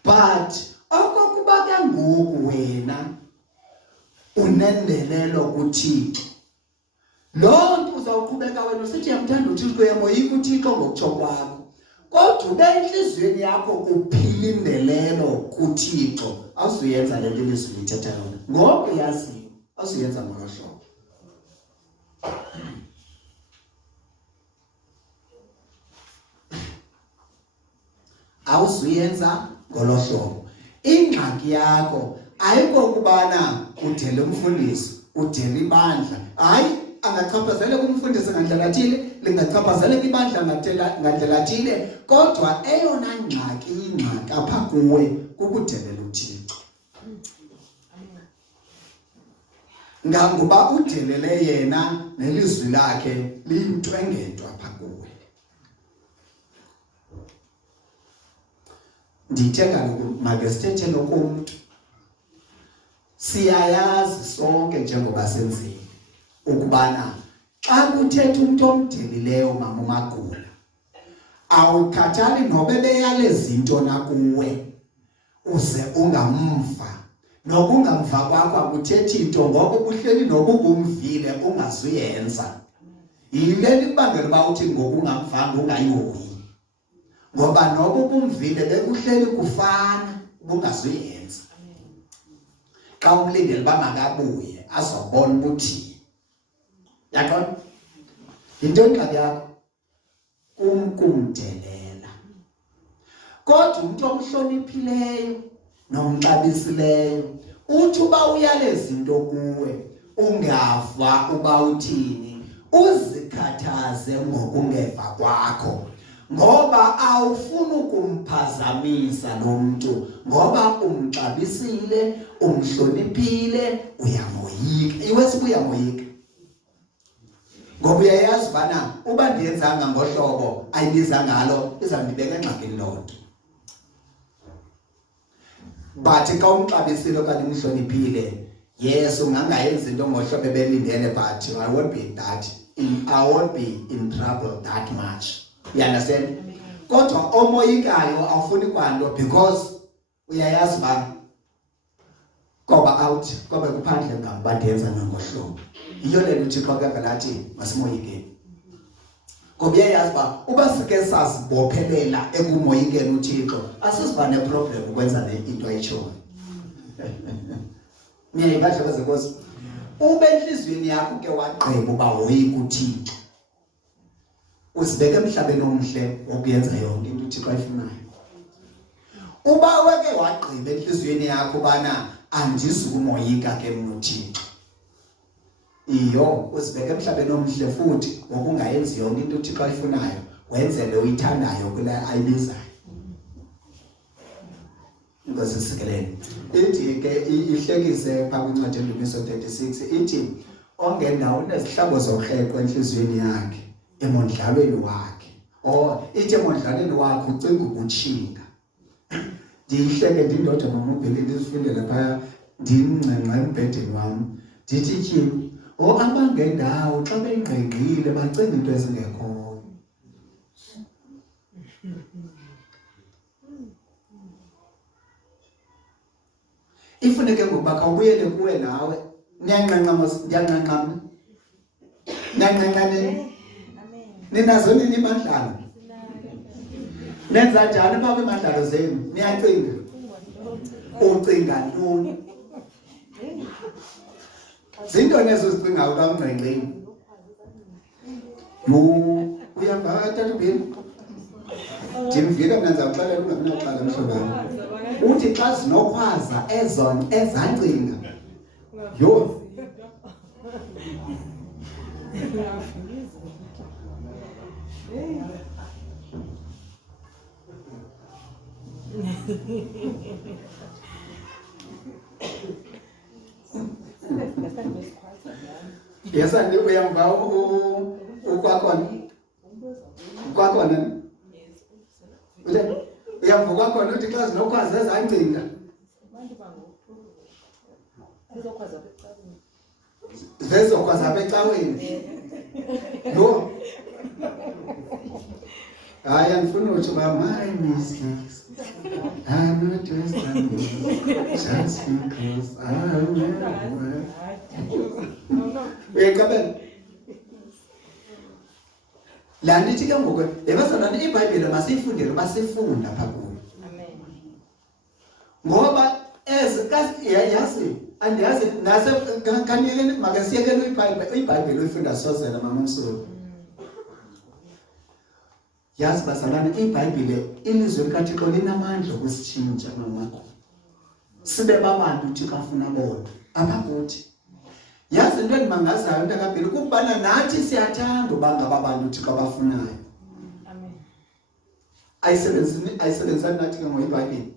But okokuba ke ngoku wena unendelelo kuThixo, loo nto uzawuqhubeka wena usithi uyamthanda uThixo, uyamoyika uThixo ngokutsho kwakho, kodwa ube enhliziyweni yakho uphila indelelo kuThixo, awuzuyenza le nto ilizwi lithetha yona. Ngoku yaziyo awuzuyenza ngolo hlobo. Awuzuyenza ngolo hlobo. Ingxaki yakho ayikho kubana udele umfundisi, udele ibandla. Hayi, angachaphazeleka umfundisi ngandlela thile, lingachaphazeleka ibandla ngandlela thile, kodwa eyona ingxaki apha kuwe kukudelela uThixo. Ngangoba udelele yena nelizwi lakhe liyinto engedwa apha kuwe. Ndithe kaloku makesithethele kumuntu. Siyayazi sonke njengoba senzile ukubana xa kuthetha umuntu omdelileyo mama uMagula, awukhathali nobe beyale zinto nakuwe uze ungamva. Nokungamva kwakho akuthethi into ngoba ubuhleli nokubumvile ungazuyenza. Yile libangela uba uthi ngokungamvanga ungayihoyi. Ngoba noba ubumvile bekuhleli kufana ungazuyenza. Xa umlindele uba makabuye azobona ukuthi yaqona into engxaki yakho kumdelela. Kodwa umuntu omhloniphileyo nomxabisileyo uthi uba uyale zinto kuwe ungava uba uthini, uzikhathaze ngokungeva kwakho, ngoba awufuni ukumphazamisa lo muntu, ngoba umxabisile, umhloniphile, uyamoyika. Iwesibu uyamoyika ngoba uyayazi ubana uba ndiyenzanga ngohlobo ayibiza ngalo izawundibeka engxakini loo nto. But xa umxabisile okanye umhloniphile, yes, ungangayenzi into ngohlobo ebelindele, but I won't be in trouble that much. You understand? Kodwa omoyikayo awufuni kwanto because uyayazi uba koba out, koba kuphandle ngamba ndenza ngohlobo. Yiyo le uThixo ke lathi masimoyikeni. Ngoba uyayazi uba sike sazibophelela ekumoyikeni uThixo, asisiba neproblem ukwenza le into ayitshoyo. Niyayibasha bazenkosi. Ube enhlizweni yakho ke wagqiba uba woyika uThixo, usibeke emhlabeni omhle wokuyenza yonke into uThixo ayifunayo. Uba weke wagqiba enhlizweni yakho ubana andizukumoyika ke mina uThixo, iyo usibeke emhlabeni omhle futhi wokungayenzi yonke into uThixo ayifunayo, wenzele uyithandayo kule ayibizayo. Inkosi sikeleni. Ithi ke ihlekise pha kwincwadi yeNdumiso 36 ithi ongendawo unezihlabo zohleko enhlizweni yakhe, emondlalweni wakhe. Ithi emondlalweni wakhe ucinga ukutshinga. Ndiyihleke ndindoda mama uBheli ndizifundele phaya ndimngcengqa embhedeni wami. Ndithi tyhini, abangendawo xa bengqengqile bacinga into ezingekhoyo. Ifuneke ngokuba khawubuyele kuwe nawe. Ndiyanqanqa ninazo nini imandlalo? Nenza njani pha kwimandlalo zenu? Niyacinga? Ucinga ntoni? Zintoni ezo zicingayo xa ungqengqile? Uyamba Tata uBheli? Ndimvile mna ndizawuxelela ungabinaxhala mhlobo wam. Uthi xa zinokhwaza ezancinga. Yho. Yes, and we are about Ukwakona. Uyamvukakona uthi xa zinokwazi ezancinga. Zezokwazi apha ecaweni. Lo. Hayi andifuni utsho uba my mistakes. I'm not just because I'm never. Uyaqabela? La ndithi ke ngoku ebazalwane iBhayibhile masiyifundele basifunda pha kuyo. Amen. Ngoba yazi andiyazi nase kaniyeke makasiyekele iBhayibhile uyifunda sozela mama umsolo. Yazi bazalwane iBhayibhile ilizwi likaThixo linamandla okusitshintsha mama. Sibe babantu uThixo afuna bona apha kuthi. Yazi into endimangazayo ntakabheli kubana nathi siyathanda uba ngaba bantu uThixo abafunayo. Amen. Ayisebenzisani nathi ke ngoyiBhayibhile.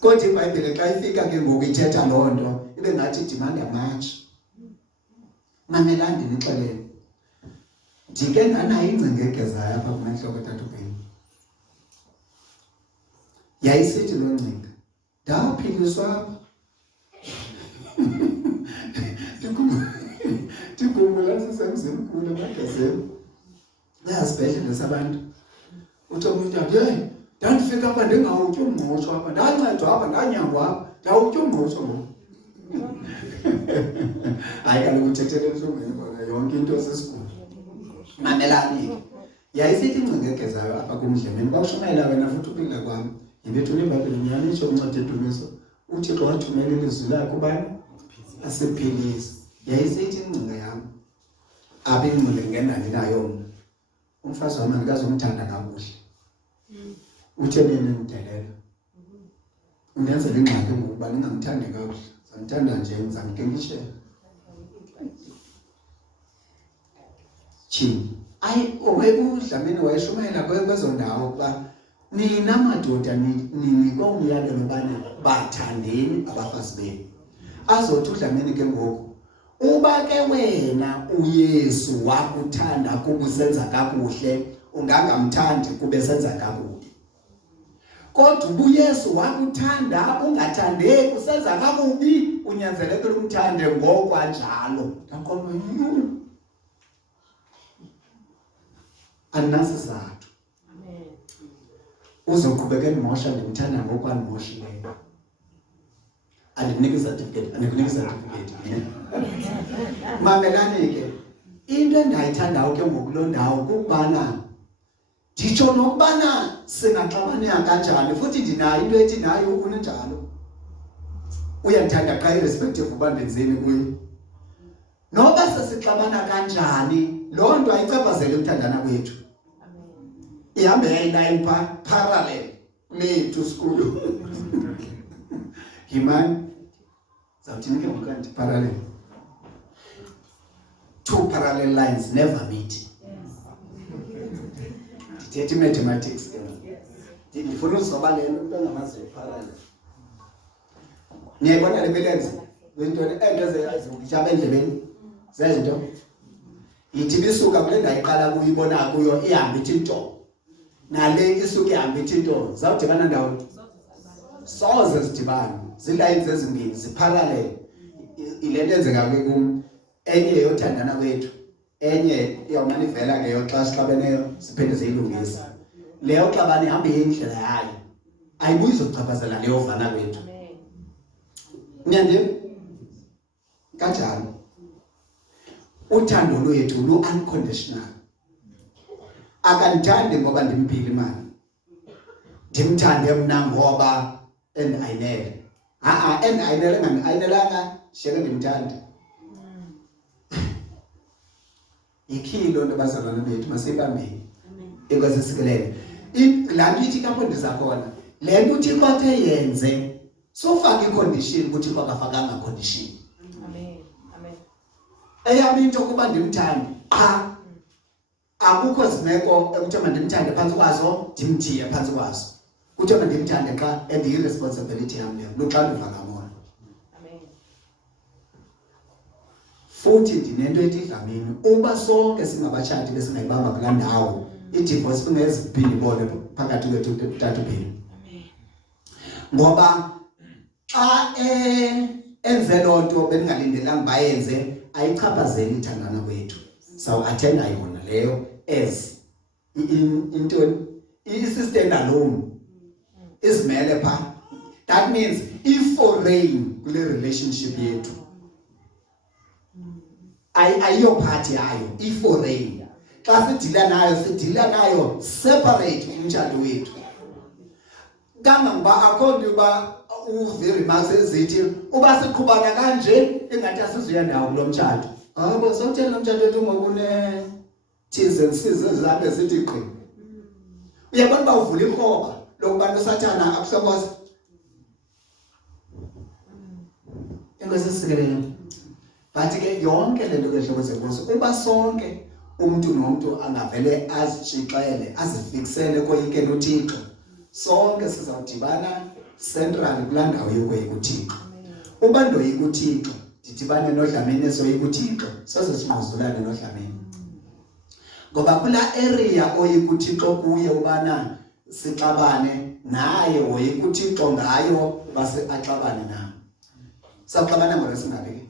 Kodwa iBhayibhile xa ifika ke ngoku ithetha loo nto ibe ngathi idimanda matshi. mamelani ndinixelele. Ndike ndanayo ingcinga egezayo apha kumantloko taTuBheni. Yayisithi loo ngcinga, ndaphiliswa apha. Ndikhumbula sisemzimkhulu eMagazini. Uyazibhedlela sabantu. Uthi umuntu athi, hey, ndandifika apha ndingawutyi umngqusho apha, ndancedwa apha, ndanyangwa apha, ndawutya umngqusho ngoku. Hayi kaloku uthethele emhlungwini kona yonke into sesigulo. Mamelani ke. Yayisithi ingcinga egezayo apha kumdlemeni. Kwashumayela wena futhi uphila kwami. Yibethule eBhayibhelini yanisho uncwadi edumiso. UThixo wathumela ilizwi lakhe ubani? Asiphilise. Yayisithi ingcinga yami. Apha ingqile ngenani nayo mna. Umfazi wami ngikazomthanda kakuhle. Uthe nini ngidelela. Undenza ingxaki ngokuba ningamthandi kakuhle. Ngithanda nje ngizamkenkishela. Chini. Udlamini wayeshumayela kwezo ndawo kuba nina madoda ninikwa umyalelo bani bathandeni abafazi benu. Azothi uDlamini ke ngoku uba ke wena uYesu wakuthanda kuba usenza kakuhle ungangamthandi kube senza kakubi. Kodwa uYesu wakuthanda ungathandeki usenza kakubi unyanzelekile umthande ngokwanjalo. Ndaqonda yini? Anasizathu. Amen. Uzoqhubeka emosha ndimthanda ngokwandimoshileyo. Andikunika certificate, andikunika certificate. Mamelani ke. Into endayithandayo ke ngokulondawo kubana nditsho nokubana singaxabaneka kanjani futhi ndinayo into ethi nayo unenjalo. Uyandithanda qha irrespective uba ndenzeni kuye. Noba sesixabana kanjani loo nto ayichaphazele ukuthandana kwethu. Ihambe yayiline parallel lethu school. Himani zawuthini ke ngokanti parallel. Two parallel lines never meet. Ndithethe mathematics ke. Ndifuna uzoba le nto ngamazi parallel. Niyayibona le balance wento ezijaba endlebeni zezinto. Yithi bisuka kule ndawo iqala kuyibona kuyo ihamba ithi nto. Nale isuke ihamba ithi nto. Zawudibana ndawo. Soze zidibana. Zilines ezimbili ziparallel. Ilento enzeka ke kum enye yothandana kwethu. Enye iyawumane ivela ke yoxa sixabeneyo siphinde ziyilungisa. Leyo xabane ihamba indlela yayo. Ayibuyi zochaphazela leyo vana kwethu. Nyandile kanjani uthando lwethu lu unconditional. Akandithandi ngoba ndimphile imali. Ndimthande mna ngoba ayinele. Ayinele ngani ayinelanga sheke ndimthande. Ikhilo nto bazalwane bethu masibambeni. Inkosi sikelele. La nto ithi kapho ndiza khona. Le nto uThixo athe yenze sofaka icondition ukuthi bakafakanga condition. Amen. Amen. Eyami into kuba ndimthande qha akukho zimeko ekuthiwa mandimthande phansi kwazo ndimthiye phansi kwazo. Kuthiwa mandimthande qha and irresponsibility yami leyo luxanduva ngamona. Amen. Futhi ndinento ethi Dlamini uba sonke singabatshati besingayibamba kulaa ndawo i-divorce kungeziphinde ibone phakathi kwethu taTuBheni. Ngoba xa enze loo nto beningalindelanga bayenze ayichaphazeli ithandana kwethu. Sawuathenda yona leyo as into i-stand alone izimele pha. That means i-foreign kule relationship yethu. Ayiyo part yayo i-foreign. Xa sidila nayo separate umtshado wethu. Kangangoba akho nto uba uveri max ezithi uba siqhubana kanje engathi asizuya ndawo kulo mtshado. Habo sawuthela lo mtshado wethu ngokune T's and C's ezizabe zithi qhi. Uyabona uba uvula ikhoba lokubantu usathana akuhlokoza. Inkosi sikelele. But ke yonke lento ke hlobo zenkosi uba sonke umuntu nomuntu angavele azitshixele azifiksele koyike noThixo. Sonke sizawudibana central kulaa ndawo yokoyika uThixo. Uba ndoyika uThixo Didibane noDlamini esoyika uThixo soze singquzulane noDlamini. Ngoba kula area oyika uThixo kuye ubana sixabane naye oyika uThixo ngayo base axabane nawe. Saxabana ngolo singabe.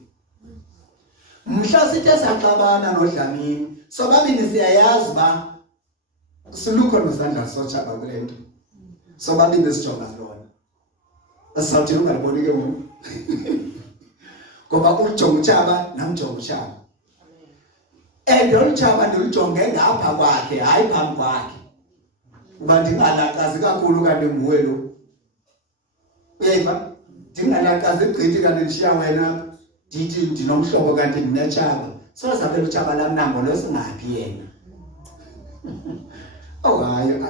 Mhla sithe saxabana noDlamini sobabini siyayazi ba silukho nozandla sochaba kulento. Sobabini sijonga lona. Asawuthi ungaliboni ke ngoku. Ngoba ujonga uchaba namjonga uchaba. Uchaba ndilujonge ngapha kwakhe hayi phambi kwakhe. Uba ndingalakazi kakhulu kanti nguwe lo. Uyayiva? Ndingalakazi gqithi kanti ndishiya wena ndithi ndinomhlobo kanti ndinechaba. So sabe uchaba lam nambo lo singaphi yena. Oh hayi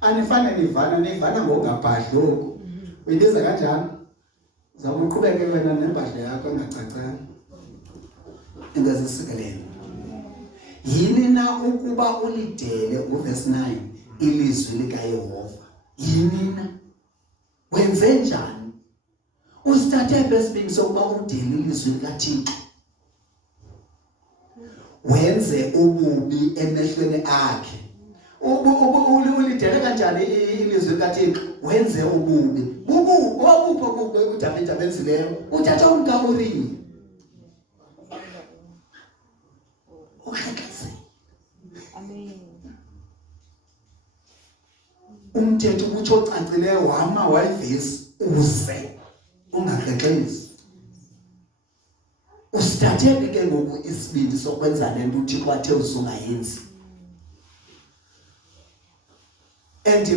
anifane nivana ngokungabhadloku. Uyibiza kanjani? Zabe uqhubeke wena nembadla yakho engacacanga. Engazisikeleni. Yini na ukuba ulidele uverse 9 ilizwi likaYehova? Yini na? Wenze njani? Usithathe besibini sokuba udele ilizwi likaThixo. Wenze ububi emehlweni akhe. Ulidele kanjani ilizwi likaThixo? Wenze ububi. Wabupho uDavid abenzileyo. Uthatha umkaUriya. Amen. Umthetho ubutsho ocacileyo wama wayivesi uze ungaxexezi. Usithathele ke ngoku isibindi sokwenza lento uThixo athe usungayenzi.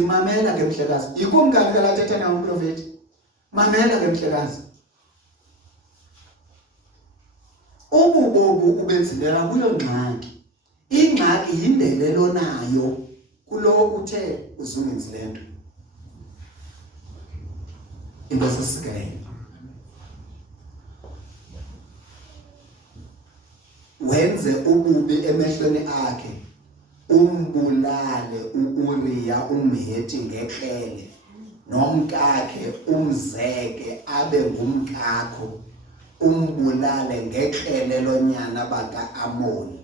Mamela ke mhlekazi. Yikumkani ke lathetha nawo umprofeti. Mamela ke mhlekazi. Ububobu ubenzilela kuyo ngxaki. Ingxaki yindelelo nayo kulo uthe uzungenzi lento. Into sesisikele. Wenze ububi emehlweni akhe. Umbulale uUriya umHeti ngekrele. Nomkakhe umzeke abe ngumkakho. Umbulale ngekrele lonyana bakaAmoni.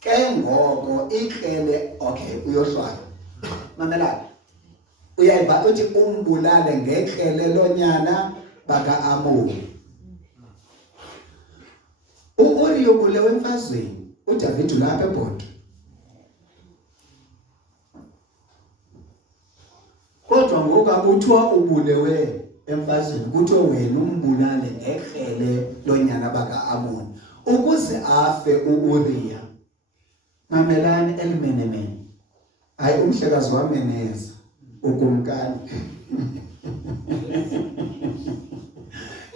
Ke ngoko ikrele okay uyohlala. Mamela. Uyayiva uthi umbulale ngekrele lonyana bakaAmoni. uUriya ubulewe emfazweni. uDavid ulapha eBhondo. Kodwa ngoku akuthiwa ubulewe emfazweni, kuthiwa wena umbulale ngekrele lonyana bakaAmoni ukuze afe uUriya. Mamelani elimenemene. Hayi umhlekazi wameneza ukumkani.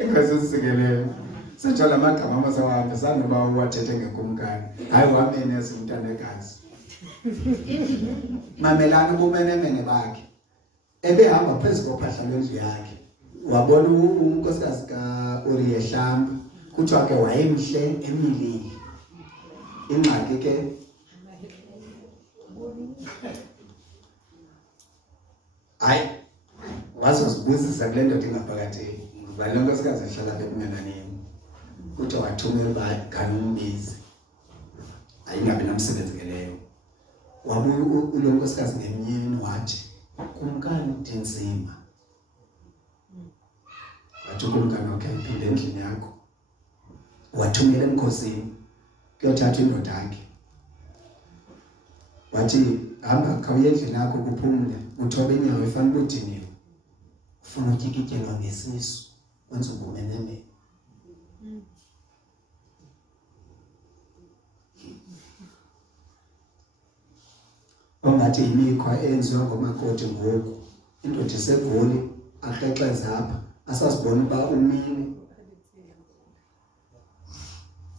Ingasisikeleyo. Sithola amagama amasawahambe sanoba uwathethe ngekumkani. Hayi wameneza umntanekazi. Mamelani ubumenemene bakhe. Ebehamba phezu kophahla lwendlu yakhe. Wabona unkosikazi kaUriya ehlamba. Kuthiwa ke wayemhle emilile. Ingxaki ke hayi wazozibuzisa kule ndoda ingaphakathi. Ngale nkosikazi ehlala apha ekungenaneni. Kuthiwa wathumela uba kanumbizi. Ayingabi namsebenzi ngeleyo. Wabuya ulo nkosikazi ngemini wathi kumkani ndinzima. Wathi kumkani okay phinde endlini yakho. Wathumela emkhosini kuyothatha indoda yakhe. Wathi hamba khawuye endlini yakho kuphumle uthobe inyawo efanele udiniwe. Ufuna utyikityelwa ngesisu wenza ubumenemene. Ongathi imikhwa eyenziwa ngomakoti ngoku. Indoda iseGoli axexeze apha asasibona uba umini.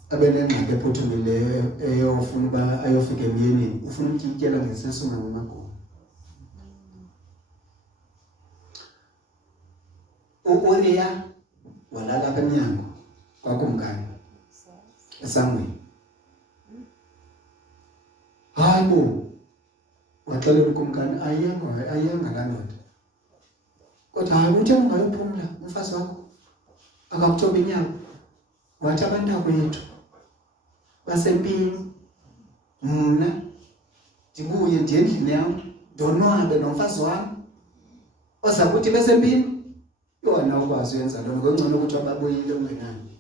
Abe nengxaki ephuthumileyo eyofuna uba ayofika emyenini. Ufuna utyikityelwa ngesisu ngomakoti. uUriya walala apha emnyango kwakumkani esangweni. Hayi waxelela ukumkani ayenga laa ndoda. Kodwa hayi uthe ungayophumla umfazi wakho. akakuthoba inyawo wathi abantakwethu basempini mna ndibuye ndiye endlini yam ndonwabe nomfazi wami oza kuthi besempini yona ukwazi uyenza loo nto kungcono ukuthi ababuyile ungenani.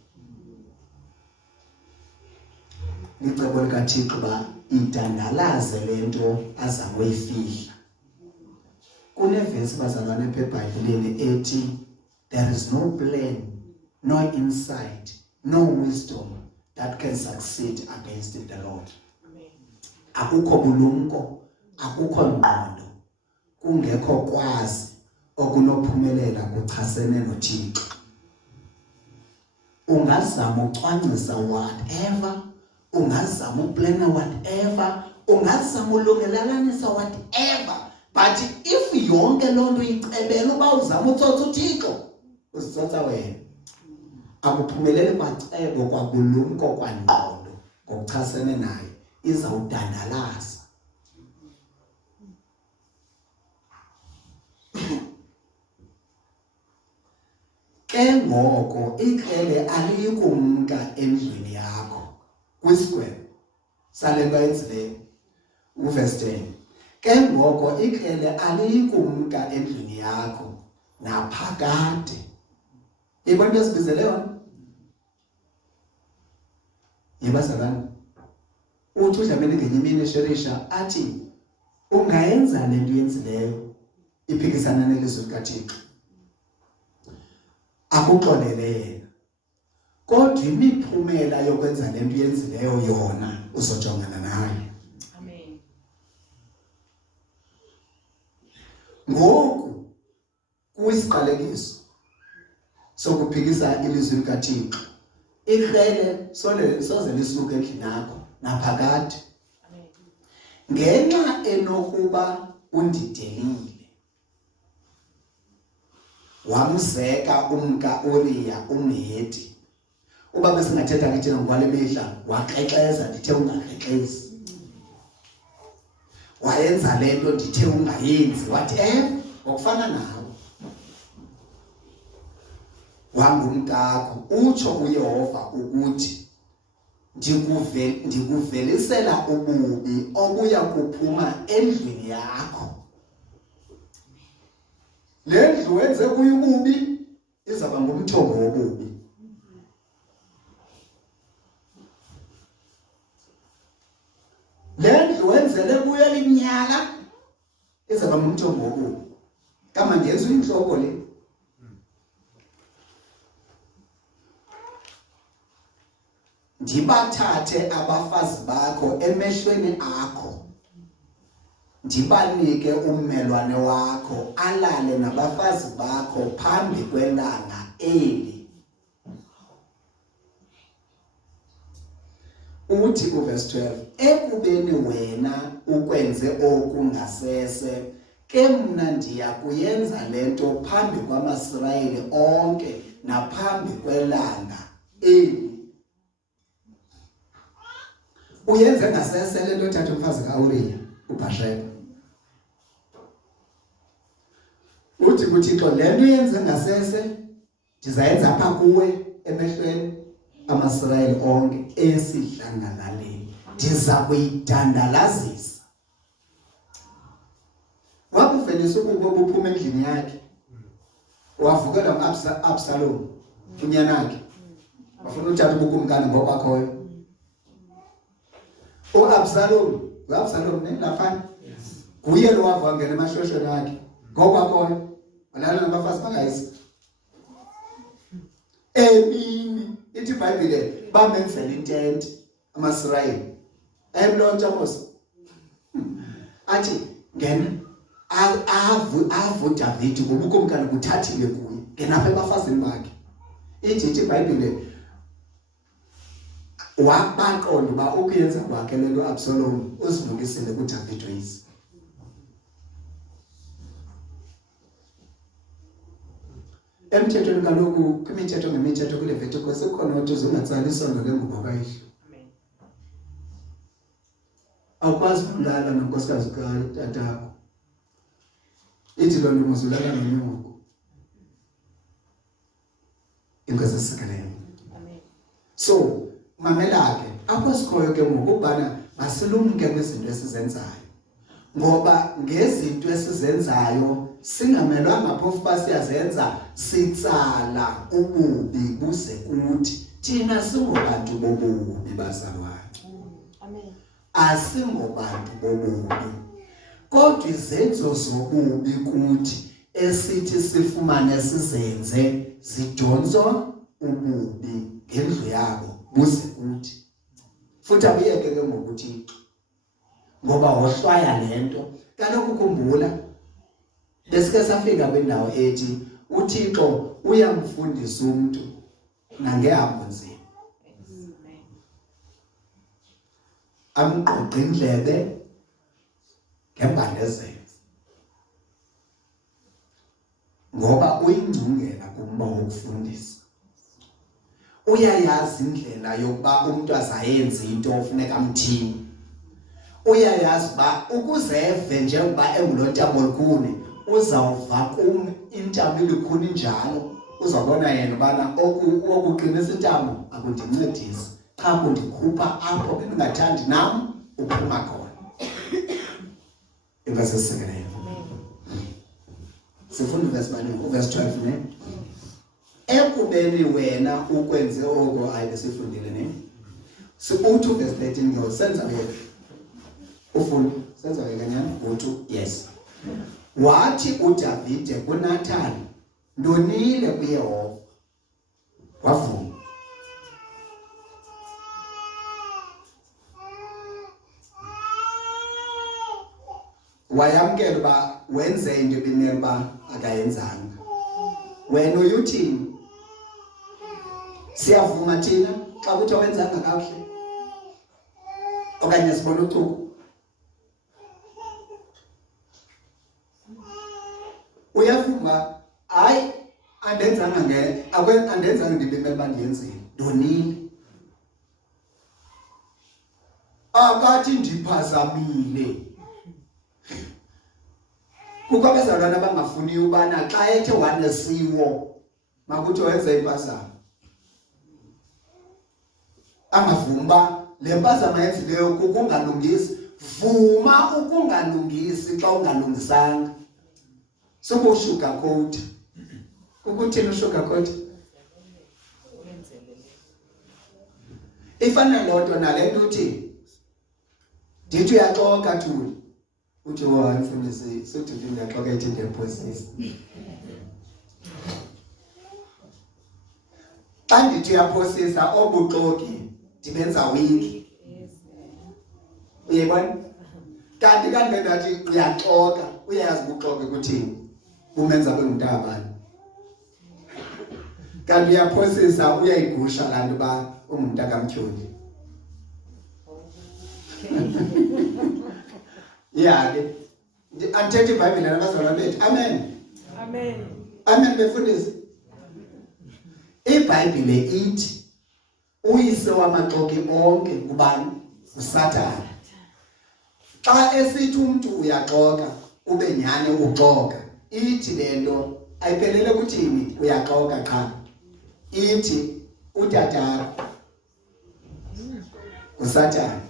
Licebo likaThixo uba idandalaze le nto aza kuyifihla. Kunevesi bazalwane apha eBhayibhileni ethi there is no plan, no insight, no wisdom that can succeed against the Lord. Akukho bulumko, akukho ngqondo, kungekho kwazi okunophumelela kuchasene noThixo. Ungazama ucwangcisa whatever, ungazama uplana whatever, ungazama ulungelelanisa whatever, but if yonke loo nto icebela uba uzama utsotsa uThixo, uzitsotsa wena. Akuphumeleli kwacebo, kwabulumko, kwangqondo ngokuchasene naye, izawudandalaza. Ke ngoko ikrele aliyikumka endlwini yakho. Kwisigwebo sale nto ayenzileyo, uverse 10. Ke ngoko ikrele aliyikumka endlwini yakho naphakade. Yibona into esibizele yona? Yebazalwane, uthi uDlamini ngenye imini esherisha athi ungayenza le nto yenzileyo iphikisana nelizwi likaThixo. Akuxolele yena, kodwa imiphumela yokwenza le nto yenzileyo yona uzojongana nayo. Amen. Ngoku kuyisiqalekiso sokuphikisa ilizwi likaThixo. Ikrele soze lisuke endlini yakho naphakade. Amen. Ngenxa enokuba undidelile, wamzeka umka Uriya umHeti. Uba besingathetha ngithi ngwale mihla waxexeza ndithe ungaxexezi, wayenza le nto ndithe ungayenzi, whatever, ngokufana nawe. Wangumkakho, utsho uYehova ukuthi ndikuvelisela ububi obuya kuphuma endlwini yakho. Le ndlu wenze kuyo ububi izaba ngumthombo wobubi. Le ndlu wenzele kuyo elimnyala izaba ngumthombo wobubi. Kama ngenza inhloko le. Ndibathathe abafazi bakho emehlweni akho, ndibanike ummelwane wakho alale nabafazi bakho phambi kwelanga eli. Uthi uverse 12, ekubeni wena ukwenze oku ngasese, ke mna ndiya kuyenza le nto phambi kwamaSirayeli onke naphambi kwelanga eli. Uyenze ngasese le nto thatha umfazi kaUriya uBhasheba. Uthi kuThixo le nto yenze ngasese ndizayenza apha kuwe emehlweni amaSirayeli onke esidlangalaleni, ndiza kuyidandalazisa. Wabuvelisa ukuba buphuma endlini yakhe, wavukela uAbsalom unyanakhe, wafuna uthatha ubukumkani ngokwakhoyo. uAbsalom nelafana kuye lo wavangela emashoshoshweni akhe ngokwakhoyo, walala nabafazi bangayisi. Emini ithi iBhayibhile bamenzela intente amaSirayeli emlontsha mos. Athi ngena avu David ngoba ukumkani kuthathile kuye, ngena apha ebafazini bakhe. Ithi iBhayibhile wabaqonda uba ukuyenza kwakhe le nto Absalom uzilungisile kuDavid wayisi. Emthethweni kaloku kwimithetho ngemithetho kuLevitiko sekhona ukuthi uzungatsali isondo ngengubo kayihlo. Amen. Awukwazi ukulala nonkosikazi katatakho. Ithi loo nto muzulala nonyoko. Inkosi Inkosi esikheleyo. Amen. So mamela ke apho sikhoyo ke ngokubana masilumke kwizinto esizenzayo. Ngoba ngezinto esizenzayo singamelwanga phofu basiyazenza sitsala ububi buze kuthi thina singobantu bobubi bazalwane. Amen. Asingobantu bobubi. Kodwa izenzo zobubi kuthi esithi sifumane sizenze zidontswa ububi ngendlu yabo buze kuthi. Futhi abuyeke ke ngokuthi ngoba wohlwaya lento kaloku kukhumbula besike safika kwindawo ethi uThixo uyamfundisa umuntu nangehambo nzima. Amqoqa indlebe ngembandezelo ngoba uyingcungela kumba wokufundisa. Uyayazi indlela yokuba umuntu azayenza into ofuneka amthini. Uyayazi ba ukuzeve njengoba engulotamo olukhuni uzawuva kum intamo elikhuni njalo uzabona yena bana okuqinisa intamo akundincedisi xa kundikhupha apho bendingathandi nam uphuma khona. Inkosi esisekeleyo. Sifunda verse 12 ne. Ekubeni wena ukwenze oko ayibesifundile ne. Sibuthi verse 13 ngo senza yethu. Ufuna senza kanyana uthi yes. Wathi uDavide kuNathani ndonile kuYehova wavuma. Wayamkela ba wenze into ebimele ba akayenzanga. Wena uyuthini? Siyavuma thina xa kuthi wenzanga kakuhle. Okanye sibona uThixo uyavuma hayi andenzanga andenzanga ndibemele bandiyenzile ndonile. Akathi ndiphazamile. Kukho abazalwana abangafuni ubana xa ethe wanesiwo makuthi wenze impazamo. Angavuma le mpazamo yenzileyo kukungalungisi. Vuma ukungalungisi xa ungalungisanga. Sobo sugarcoat. Ukuthini usugarcoat? Ifana lodwa nalento uthi ndithi uyaxoka thuli. Uthi wayifundisi sothi ngiyaxoka ethi ngephosisi. Xa ndithi uyaphosisa obuxoki ndibenza weak. Uyebona? Kanti ndathi uyaxoka uyayazi ukuxoka ukuthini umenza bengumntabani. Kanti uyaphosisa uyayigusha lanto ba umuntu akamtyholi. Yeah ke andithethi iBhayibhile nabazalwane bethu. Amen. Amen. Amen befundisi. iBhayibhile ithi uyise wamaxoki onke kubani? uSathane. Xa esithi umuntu uyaxoka ube nyane uxoka ithi lento ayiphelele kuthini uyaxoka qha. Ithi utata uSathane.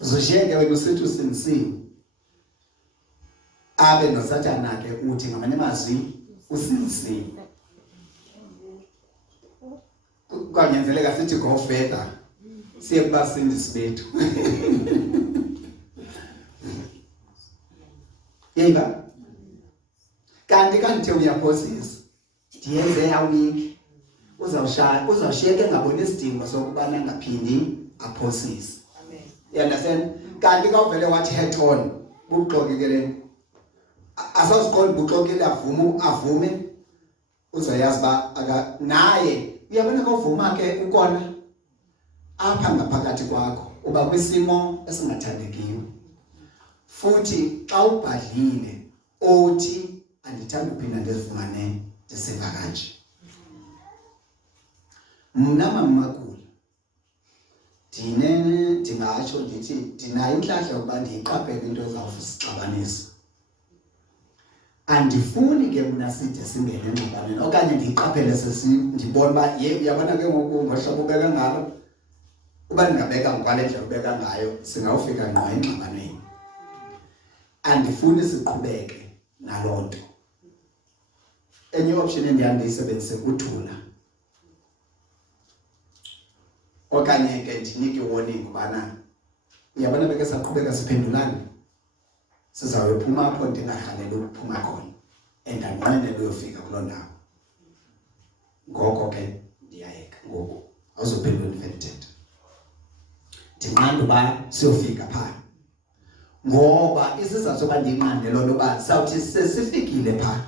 Uzoshiyeke wena usithi usinsini. Abe noSathane ke uthi ngamanye amazwi usinsini. Kwanyanzeleka sithi go further. Siye kubasindisi bethu. Yeva. Kanti kanti uyaphosisa. Ndiyenze yawiki. Uzawushiyeke ngabona isidingo sokubana ngaphindi aphosise. Amen. You understand? Kanti kawuvele wathi head on. Buxokekele. Asazikholwa buxokele avume. Uzoyazi ba aka naye uyabona kovuma ke ukona apha ngaphakathi kwakho uba kwisimo esingathandekiyo. Futhi xa ubhadlile othi andithanda uphinda ndizifumane ndisiva kanje. Mna mamakula ndingatsho ndithi ndinayo inhlanhla yokuba ndiyiqaphele into ezawusixabanisa. andifuni ke mna side singene engxabanweni okanye ndiqaphele ndibona uba uyabona ke ngoku ngohlobo ubeka ngalo uba ndingabeka ngokwale ndlela ubeka ngayo singawufika ngqo engxabanweni. Andifuni siqhubeke naloo nto. Enye option endiyisebenzise kuthula okanye ke ndinike warning ubana uyabona beke saqhubeka siphendulana sizawuphuma apho ndingarhaleli ukuphuma khona andinqwenele uyofika kuloo ndawo. Ngoko ke ndiyayeka ngoku awuzophendula infected ndinqanda uba siyofika phaa ngoba isizathu soba ndiyinqande loo nto uba sawuthi sesifikile phaa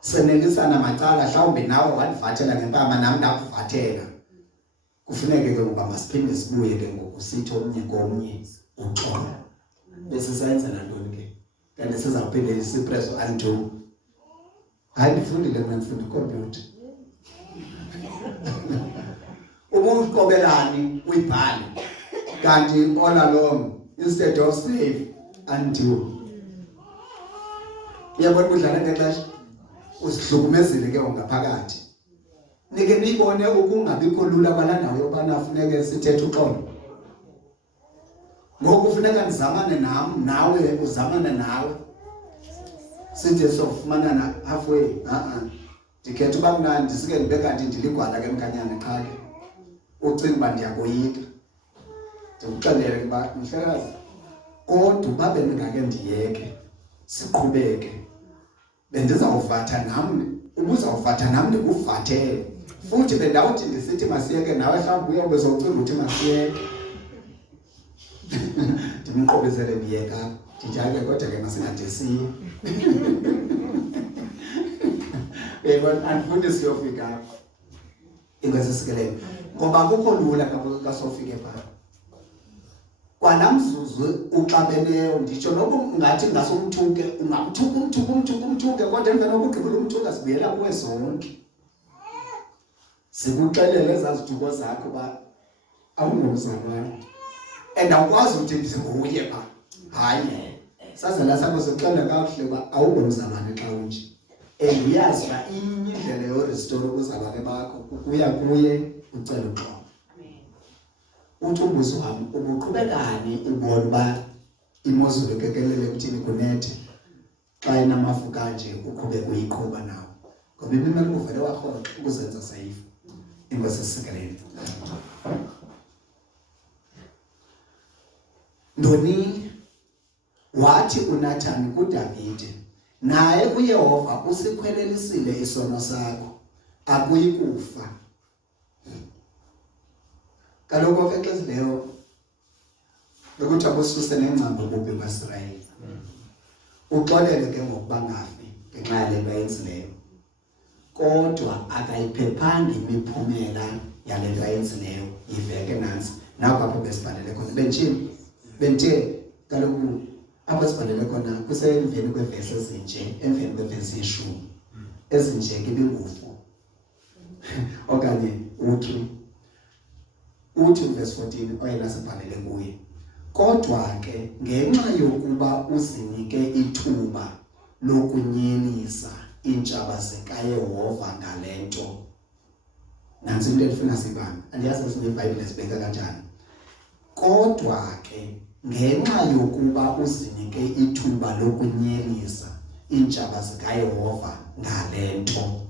senelisana macala mhlawumbi nawe wandivathela ngempama nam ndakuvathela kufuneke ke ngoba masiphinde sibuye ke ngoku sithi omnye komnye uxolo bese sayenzela ntoni ke kanti sizawuphinde sipreso undo. Hayi ndifundile mna ndifunda ikhompyutha ubuqobelani uyibhale kanti all along instead of save undo. Uyabona udlala ngexesha usihlukumezile ke ngaphakathi. Nike niyibone ukungabikho lula kwala ndawo yobana funeke sithethe uxolo. Ngoku kufuneka ndizamane nam nawe uzamane nawe sithi sofumanana halfway. Ndikhetha uba mna ndisike ndibe kanti ndiligwala ke mkanyana qha ke ucinga uba ndiyakoyika ndikuxelele uba mhlekazi kodwa uba bendingake ndiyeke siqhubeke bendizawuvatha nam ubuzawuvatha nam ndikuvathele futhi bendawuthi ndisithi masiyeke nawe mhlawumbi uyobe uzawucinga ukuthi masiyeke. Ndimqobizele ndiyeka ndijake kodwa ke masingade siye andifuni siyofika apho ingwesisikelelo ngoba kukho lula kasofike phaa kwanamzuzu uxabeneyo nditsho noba ungathi ngasomthuke umthuke kodwa emveni kokugqibela umthuka sibuyela kuwe zonke sikuxelele ezazithuko zakho uba awungomzalwane and awukwazi ukuthi ndinguye ba hayi sazela sakho sixele kakuhle uba awungomzalwane xa unje and uyazi uba inye indlela yorestore ubuzalwane bakho kukuya kuye ucele uxolo. Uthi umbuzo wami ubuqhubekani ubona uba imozulu kekelele kuthini kunethe xa inamafu kanje uqhubeke uyiqhuba nawo ngoba imimele uvele warhoxa ukuzenza safe ingwesisikelelo. Ndoni wathi uNathani kuDavide naye uYehova usikhwelelisile isono sakho akuyi kufa. Kaloku ke xezileyo ukuthi abususe nengcambo kubi kwaIsrayeli uxolele ke ngokuba ngafi ngenxa yale nto ayenzileyo kodwa akayiphephanga imiphumela yale nto ayenzileyo yiveke nansi nakho apho besibhalele khona benthe kaloku apho sibhalele khona kusemveni kwevesi ezinje emveni kwevesi yeshumi ezinje ke ibingufu okanye uthi verse 14 oyena sibhalele kuye kodwa ke ngenxa yokuba uzinike ithuba lokunyelisa iintshaba zikaYehova ngale nto nansi into endifuna sibambe andiyazi esinye iBhayibhile sibeka kanjani kodwa ke ngenxa yokuba uzinike ithuba lokunyelisa iintshaba zikaYehova ngale nto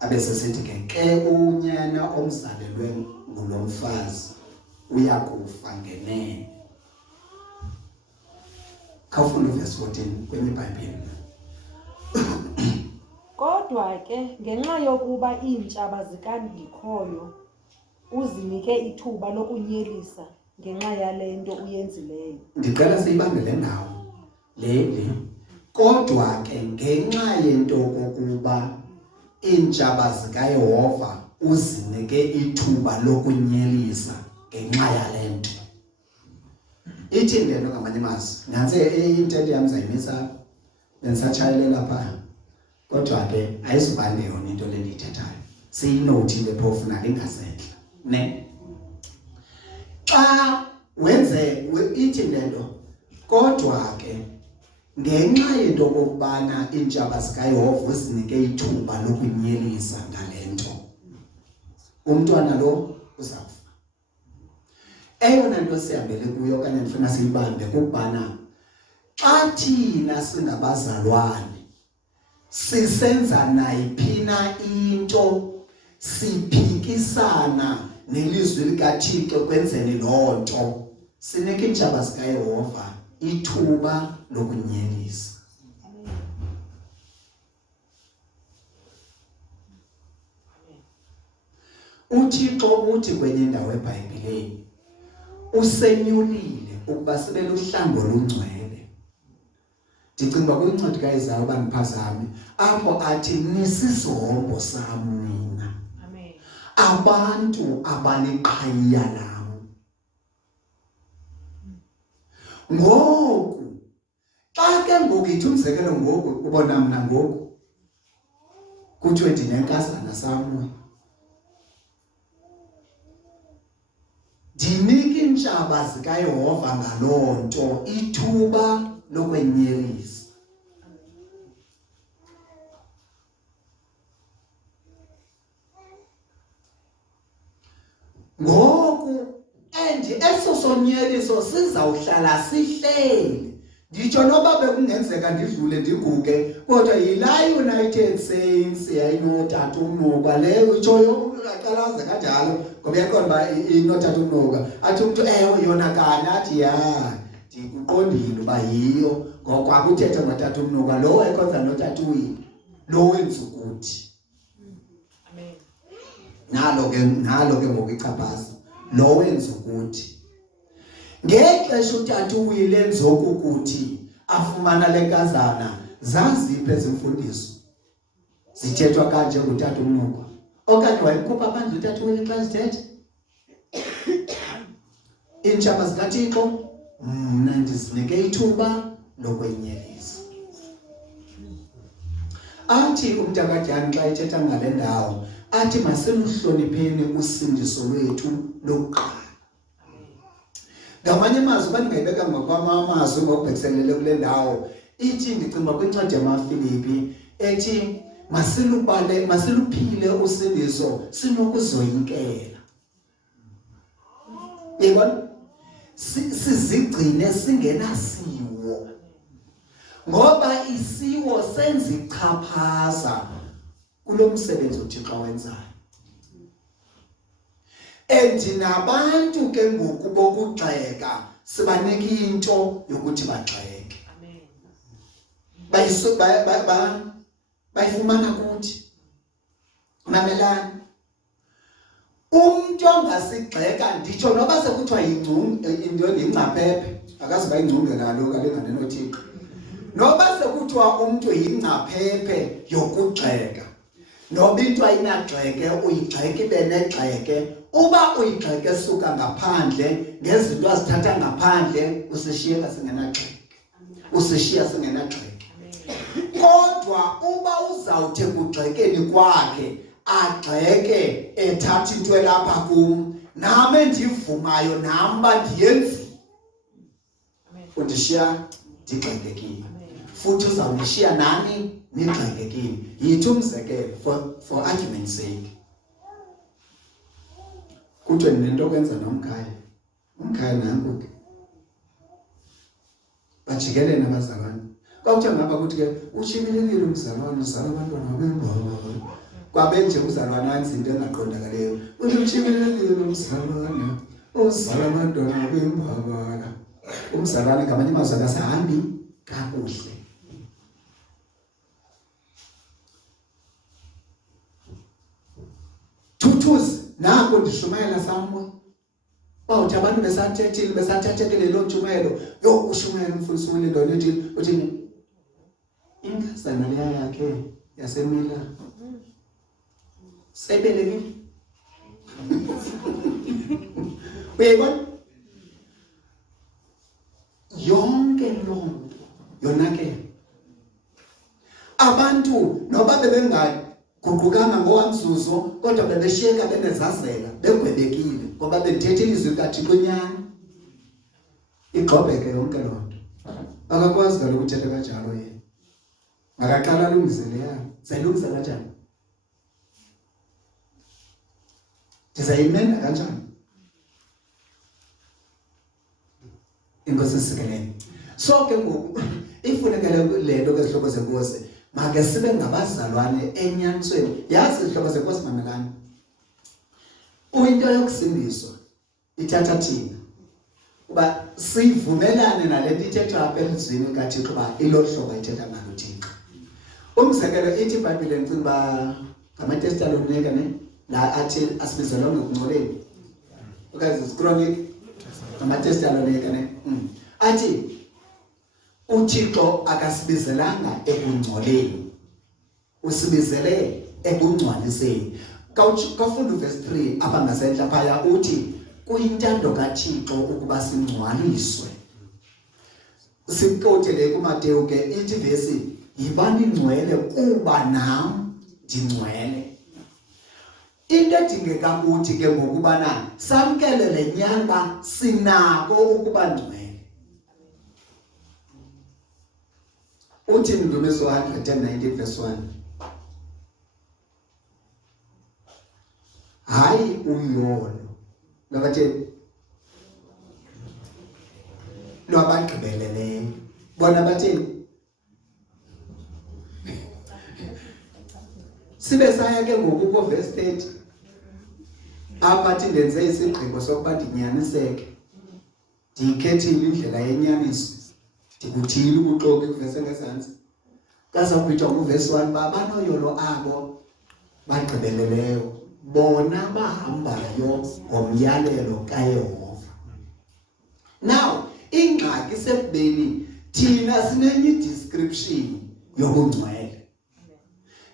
abesesithi ke unyana omzalelwe ngulo mfazi uyakufa ngenene. Khawufunda verse 14 kwenye iBhayibhile. Kodwa ke ngenxa yokuba iintshaba zikandikhoyo uzinike ithuba lokunyelisa ngenxa yale nto uyenzileyo. Ndicela siyibambe le ndawo le kodwa ke ngenxa yento kokuba iintshaba zikaYehova uzinike ithuba lokunyelisa ngenxa yale nto. Ithi le nto ngamanye amazwi nansi intente yami zayimisa bendisatshayelela phaa kodwa ke ayizubande yona into le ndiyithethayo siyinotile phofu nalingasentla ne xa wenze ithi le nto kodwa ke ngenxa yento okubana iintshaba zikaYehova zinike ithuba lokunyelisa ngalento umntwana lo uzakufa. Eyona nto sihambele kuyo okanye ndifuna siyibambe kukubana xa thina singabazalwane sisenza nayiphina into siphikisana nelizwi likaThixo kwenzeni loo nto, sinike iintshaba zikaYehova ithuba lokunyelisa. uThixo uthi kwenye indawo eBhayibhileni usenyulile ukuba sibe luhlambo olungcwele. Ndicinga kwincwadi kaIsaya bandiphazame apho athi nisizombo sam nina abantu abaliqhayiya lam. Ngoku xa ke ngoku ithi umzekelo ngoku ubona mna ngoku kuthiwe ndinenkazana samwe, ndinike iintshaba zikaYehova ngaloo nto ithuba lokwenyelisa. Ngoku eso sonyeliso sizawuhlala sihleli. Nditsho noba bekungenzeka ndidlule ndiguge, kodwa yilaa United Saints yayinotata umnuka leyo itshoyo aqalaze kanjalo ngoba yaqonda uba inotata umnuka. Athi umntu ewe yona kanye athi ya ndikuqondile uba yiyo ngoku akuthethe ngotata umnuka lo ekhonza notata uyini lo wenza ukuthi. Amen. Nalo ke ngokuchaphaza lo wenza ukuthi. Ngexesha utata uwilenza ukuthi afumana lenkazana zaziphe ezimfundiso zithethwa kanje ngutata umnuka okanye wayikhupha phandle utata uwile xa zithethe iintshaba zikaThixo mna ndizinike ithuba lokwenyelisa. Athi umntakadyana xa ethetha ngale ndawo athi masiluhlonipheni usindiso lwethu lokuqala. Ngamanye amazwi bandingayibeka ngokwamazwi ngokubhekiselele kule ndawo ithi ndicinga kwincwadi yamaFilipi ethi masiluphile usindiso sinokuzoyikela. Yebona sizigcine singenasiwo ngoba isiwo senza ichaphaza kulo msebenzi uThixo awenzayo. Nabantu ke ngoku bokugxeka sibanike into yokuthi bagxeke. Bayifumana kuthi. Mamelani. Umntu ongasigxeka nditsho noba sekuthiwa yingcaphephe akazi bayingcunge nalo kalengane noThixo. Noba sekuthiwa umntu yingcaphephe yokugxeka noba into ayinagxeke uyigxeke ibe negxeke. Uba uyigxeke suka ngaphandle ngezinto azithatha ngaphandle usishiya singenagxeke. Usishiya singenagxeke. Kodwa uba uzawuthi kugxekeni kwakhe agxeke ethatha into elapha kum nami endivumayo nami bandiyenzile undishiya ndigxekekile futhi uzawunishiya nani nigxekekile. Yithi umzekelo for argument's sake kuthiwe nento okwenza nomkhaya nanku ke bajikelene abazalwane. Kwakuthiwa ngapha kuthi ke utshibilekile umzalwane uzala abantwana bembaba kwabe nje umzalwane anzi into engaqondakaleyo utshibilekile umzalwane uzala abantwana bembaba. Umzalwane ngamanye amazwi akasahambi kakuhle. Thuthuzi nako ndishumayela samwe bawuthi abantu besathethekile lo ntshumayelo ushumayela umfundisi weLindoni uthini inkazana leya yakhe yasemila sebelekile. Uyayibona yonke loo nto yonakele. Abantu noba bebengaguqukanga ngowamzuzu kodwa bebeshiyeka benezazela begwebekile ngoba bethethe ilizwi likaThixo nyani igxobheke yonke loo nto. akakwazi kaloku uthetha kanjalo yena. Makaqala alungise leya. Sayilungisa kanjani? Ndizayimenda kanjani? Inkosi sikeleni. So ke ngoku ifunekele le nto kwezihloko zenkosi make sibe ngabazalwane enyanisweni. Yazi izihloko zenkosi mamelani. Uyinto yokusindiswa ithatha thina. Uba sivumelane nale nto ithetha apha elizwini kaThixo uba ilo hlobo ithetha ngalo Thixo. Umzekelo ithi iBhayibhile ndicinga uba ngamaTestalonika ne la athi asibizelwa ngokungcoleni. Okanye iChronic ngamaTestalonika ne. Athi uThixo akasibizelanga ekungcoleni. Usibizele ekungcwaliseni. Kawufunda verse 3 apha ngasentla phaya uthi kuyintando kaThixo ukuba singcwaliswe. Sikotele kuMateyu ke ithi verse yibani ngcwele kuba nam ndingcwele. Into edingeka kuthi ke ngokubana samkele lenyanga sinako ukuba ngcwele. Uthi Ndumiso 119 verse 1. Hayi uyolo lwabatheni lwabagqibeleleyo bona batheni sibe saya ke ngoku verse 30 abathi ndenze isigqibo sokuba ndinyaniseke ndiyikhethile indlela yenyaniso ndikuthile ukuxoka kuvese ngezantsi kasawubithwa kuverse 1 babanoyolo abo bagqibeleleyo bona bahambayo ngomyalelo kaYehova. Now ingxaki sekubeni thina sinenye description yobungcwele.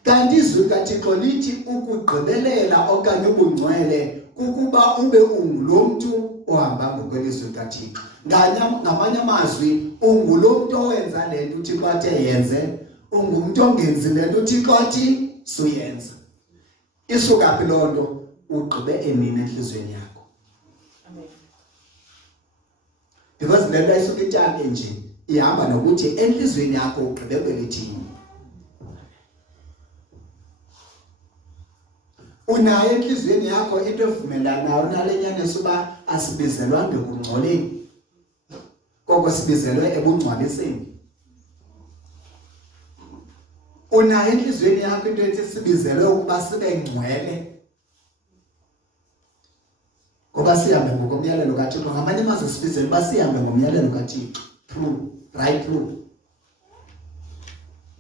Kanti izwi kaThixo lithi ukugqibelela okanye ubungcwele kukuba ube ungulo mntu ohamba ngokwelizwi kaThixo. Ngamanye amazwi ungulo mntu owenza le nto uThixo athe yenze, ungumntu ongenzi le nto uThixo athi suyenza. Isuka phi loo nto? Ugqibe enini enhlizweni yakho. Amen. Because le nto isuka ityange nje ihamba nokuthi enhlizweni yakho ugqibe kwelithini. Unayo enhlizweni yakho into evumelana nayo nale nyaniso uba asibizelwanga ekungcoleni, koko sibizelwe ebungcwaliseni. Unayo enhlizweni yakho into ethi sibizelwe ukuba sibe ngcwele, ngoba sihambe ngokomyalelo kaThixo. Ngamanye amazwi sibizelwe uba sihambe ngomyalelo kaThixo, through, right through.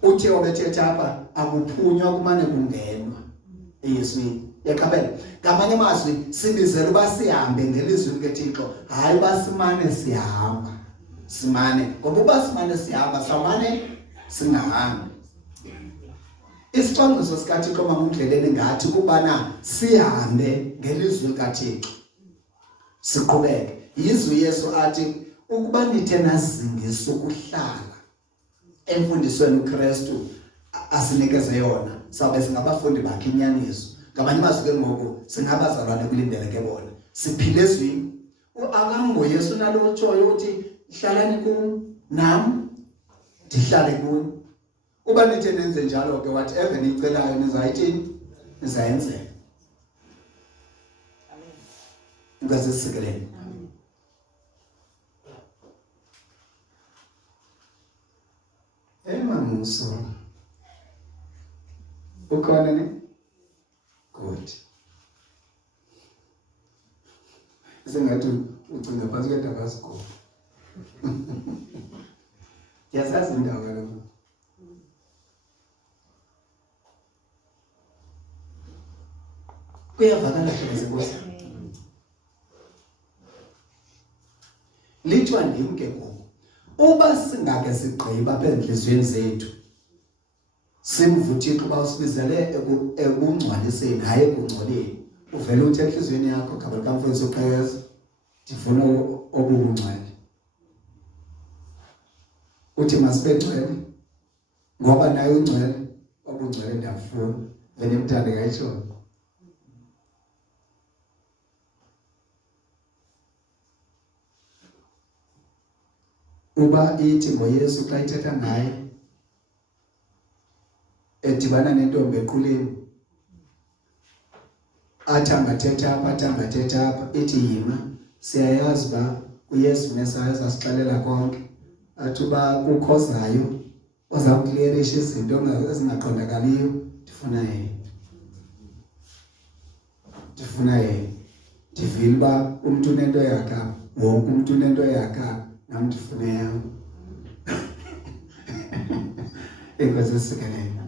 Uthe obethetha apha akuphunywa kumane kungenwa eYeswini. Yaqabela. Ngamanye amazwi sibizelwe uba sihambe ngelizwi likaThixo, hayi uba simane sihamba. Simane, ngoba uba simane sihamba samane singahambi. Isicwangciso sikaThixo mamundleleni ngathi kubana sihambe ngelizwi likaThixo. Siqhubeke. Yizwi Yesu athi ukuba nithe nazingisa ukuhlala emfundisweni uKristu asinikeze yona, sabe singabafundi bakhe inyaniso. Ngamanye amazwi ke ngoku singabazalwane kulindeleke bona. Siphile ezwini. AkangoYesu nalo utshoyo uthi hlalani kum nam ndihlale kuni. Uba nithe nenze njalo ke whatever nicelayo nizayithini? Nizayenzela. Amen. Inkosi isikeleni. Mamuso. Ukhona ne? Good. Sengathi ucinga phansi kwendaba zikho. Yasazi indawo lapho. Kuyavakala nje senkosi. Lithwa ndim ke ngoku. Uba singake sigqiba apha enhlizweni zethu simvuthixo uba usibizele ekungcwaliseni hayi ekungcoleni, uvele uthi enhlizweni yakho gabela kamfundisi uqhekeza ndifuna obungcwele, uthi masibe ngcwele ngoba naye ungcwele, obungcwele ndiyafuna vele mthande kayitshona. uba ithi ngoYesu xa ithetha ngaye edibana nentombi equleni athi angathetha apha ithi yima siyayazi uba uYesu Mesaya sasixelela konke athi uba ukhozayo oza kuclearisha izinto ezingaqondakaliyo ndifuna yena ndivile uba umntu unento yakhe wonke umntu unento yakhe nam ndifune yam enkosi esikelele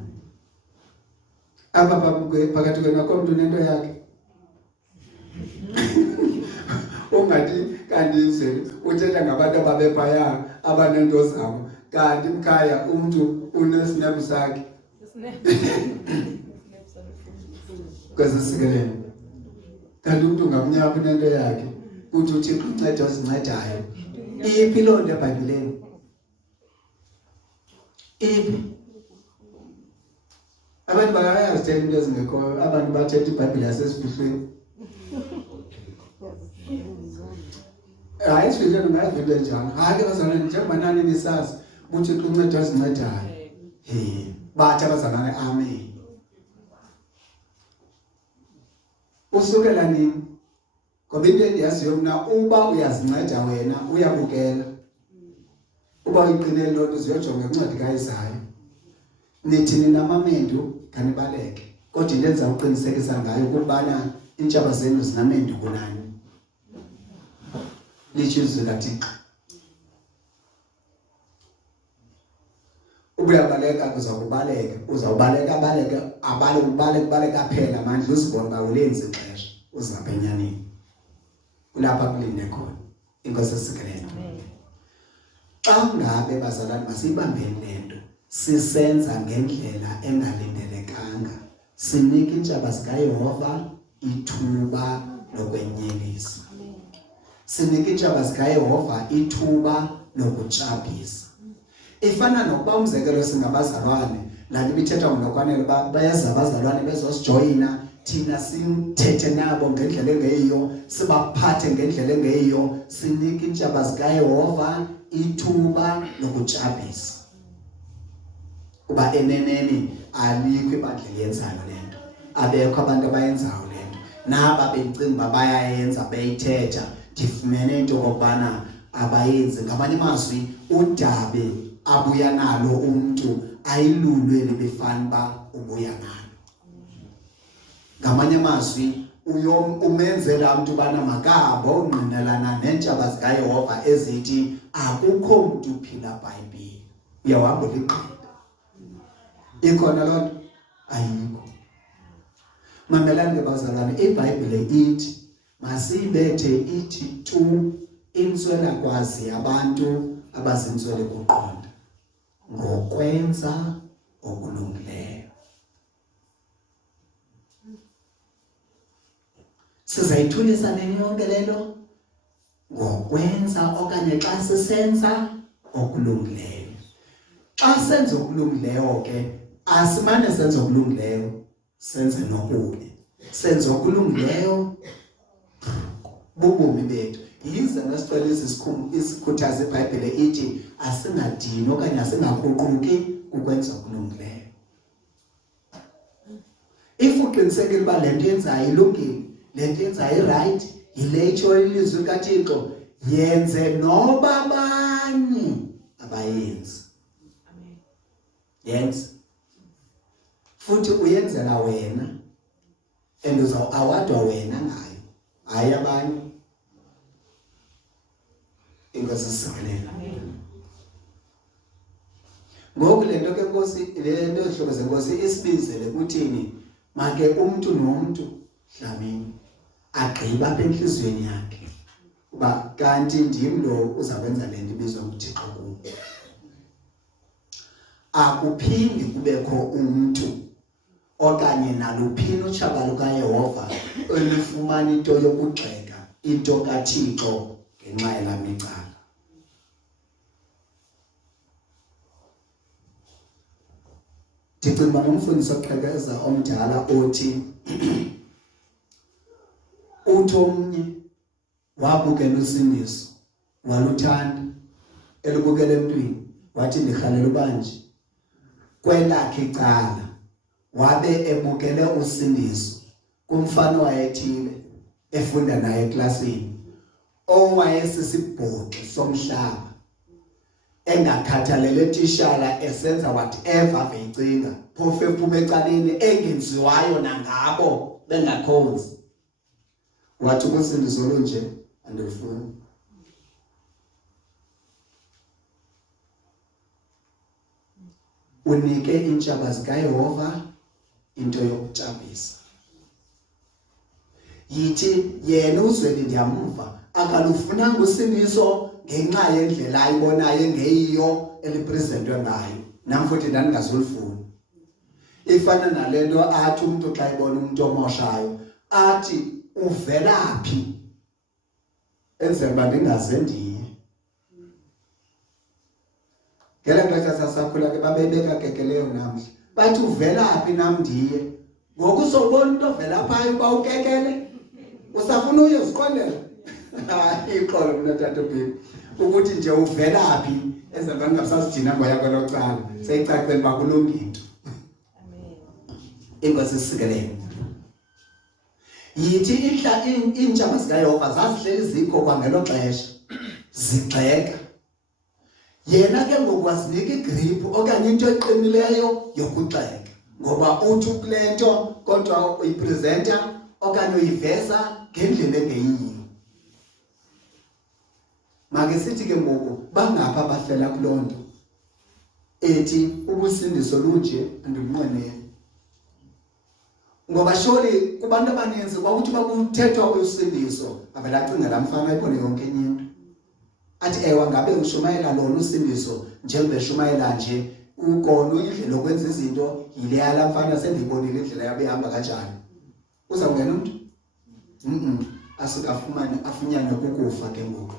apha phakathi kwenu akho mntu unento yakhe ungathi kanti uthetha ngabantu ababephaya abanento zabo kanti mkhaya umntu unesinebo sakhe kwezisikelele kanti umntu ngamnyama unento yakhe uthi uThixo unceda ozincedayo iphi loo nto eBhayibhileni iphi abantu bayazithetha into ezingekhoyo abantu bathetha iBhayibhile yasesifihlweni hayi isifihlweni ngazivinto njalo hayi ke bazalwane njengoba nani nisazi uThixo unceda ozincedayo bathi abazalwane amen usukela nini ngoba into endiyaziyo mna uba uyazinceda wena uyabukela uba uyiqinele loo nto ziyojonga incwadi kaIsayi nithini namamendu kanibaleke kodwa into endiza kuqinisekisa ngayo ukubana iintshaba zenu zinamendu kunani litsho izwi likaThixo ubuyabaleka kuzakubaleka uzawubaleka phela manje uzibona uba ulenzi ixesha uzapha enyaneni kulapha kulinde khona inkosi esikelele xa ngabe bazalwane masiyibambeni lento sisenza ngendlela engalindelekanga sinika iintshaba zikaYehova ithuba lokwenyelisa sinika iintshaba zikaYehova ithuba lokutshapisa ifana nokuba umzekelo singabazalwane laa nto ibithetha ngokwanele uba beza abazalwane bezosijoyina thina sithethe nabo ngendlela engeyiyo sibaphathe ngendlela engeyiyo sinika iintshaba zikaYehova ithuba lokutshapisa kuba eneneni alikho ibandla eliyenzayo le nto abekho abantu abayenzayo le nto naba becinga uba bayayenza beyithetha ndifumene into okokubana abayenzi ngamanye amazwi udabe abuya nalo umntu ayilulwe libefana uba ubuya nalo ngamanye amazwi umenzela umntu ubana makabo ungqinelana neentshaba zikaYehova ezithi akukho mntu uphila Bhayibhile uyawuhamba uliqeda ikhona loo nto ayikho mamelani ke bazalwane iBhayibhile ithi masiyibethe ithi tu intswelakwazi yabantu abazintswele kuqonda ngokwenza okulungileyo sizayithulisa nini yonke lento ngokwenza okanye xa sisenza okulungileyo xa senza okulungileyo ke asimane senza okulungileyo senze nokubi senza okulungileyo bubomi bethu yize nesicelo isikhuthaza iBhayibhile ithi asingadini okanye asingakhuquki ukwenza okulungileyo if uqinisekile uba le nto yenzayo ilungile le nto yenzayo irayight yile itsho ilizwi likaThixo yenze noba abanye abayenzi yenze futhi uyenzela wena and uzawuawadwa wena ngayo hayi abanye inkosi isikelele ngoku le nto ke Nkosi le nto zihlobo zenkosi isibizele kuthini make umntu nomntu dlamini agqiba apha enhliziyweni yakhe uba kanti ndim lo uzakwenza le nto ibizwa nguThixo kum akuphindi kubekho umntu okanye naluphini utshaba lukaYehova olufumana into yokugxeka into kaThixo ngenxa yelaa micala ndicinga ngomfundisi oqhekeza omdala othi uthi omnye wabukela usindiso waluthanda elibukela emntwini wathi ndihalela ubanje kwelakhe icala wabe ebukele usindiso kumfana wayethile efunda naye eklasini owayesisibhoxi somhlaba engakhathalele tishala esenza whatever abeyicinga phofu ephuma ecaleni engenziwayo nangabo bengakhonzi wathi kusindiso lonje andifuni unike intshaba zikaYehova into yokujabisa yithi yena uzweni ndiyamva akalufunanga usindiso ngenxa yendlela ayibonayo engeyiyo elipresentwe ngayo nam futhi ndandingazulifuna ifana nalento athi umuntu xa ibona umuntu omoshayo athi uvelaphi enzela uba ndingaze ndiye ngela xesha sasakhula ke babebeka kekeleyo namhla bathi uvelaphi nam ndiye ngoku sobona into ovelaphayo uba ukekele usafuna uyoziqondela ixolo mna tata Bheki ukuthi nje uvelaphi enzela uba ndingasazidina ngoya kwelo cala seyicacela uba kulunga into inkosi isikelele yithi iintshaba zikaYehova zazihleli zikho kwangelo xesha zigxeka yena ke ngoku wasinika igrip okanye into eqinileyo yokugxeka ngoba uthi kule nto kodwa uyipresenta okanye uyiveza ngendlela engeyiyo make sithi ke ngoku bangapha abafela kuloo nto ethi ubusindiso lunje andibunqweneli ngoba sholi kubantu abaninzi kwakuthi bakuthethwa usindiso avela acinga la mfana ayibone yonke enye into athi ewa ngabe ushumayela lona usindiso njengoba eshumayela nje ukona indlela okwenza izinto yile yala mfana sendiyibonile indlela yabe ihamba kanjani uzawungena umuntu asikafumane afunyane kukufa ke ngoku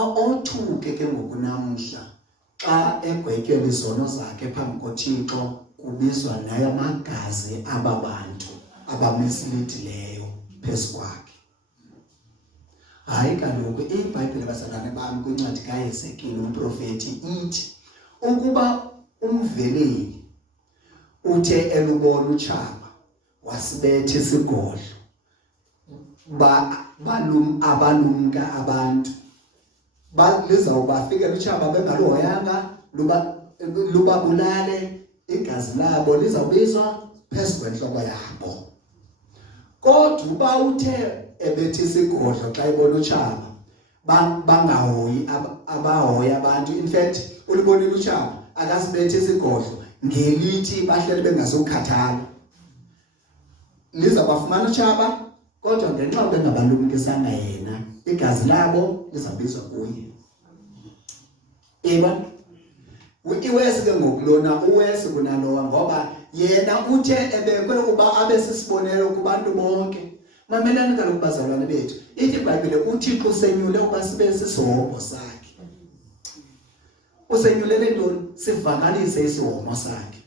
othuke ke ngoku namhla xa egwetyelwa izono zakhe phambi koThixo kubizwa nayo amagazi ababantu abamisilidileyo phezu kwakhe hayi kaloku iBhayibhile bazalwane bami kwincwadi kaHezekile umprofeti ithi ukuba umveleli uthe elubona utshaba wasibetha isigodlo abalumka abantu lizawubafikela utshaba bengaluhoyanga lubabulale igazi labo lizawubizwa phezu kwentloko yabo kodwa uba uthe ebetha isigodlo xa ibona utshaba bangahoyi abahoya abantu in fact ulibonile utshaba akasibethe isigodlo ngelithi bahleli bengazukhathala lizawubafumana utshaba kodwa ngenxa bengabalumkisanga yena igazi labo lizabizwa kuye eba iwesi ke ngokulona uwesi kunalowa ngoba yena uthe ebekwe uba abe sisibonelo kubantu bonke mamelani kaloku bazalwane bethu ithi iBhayibhile uThixo usenyule uba sibe sisihomo sakhe usenyulele ntoni sivakalise isihomo sakhe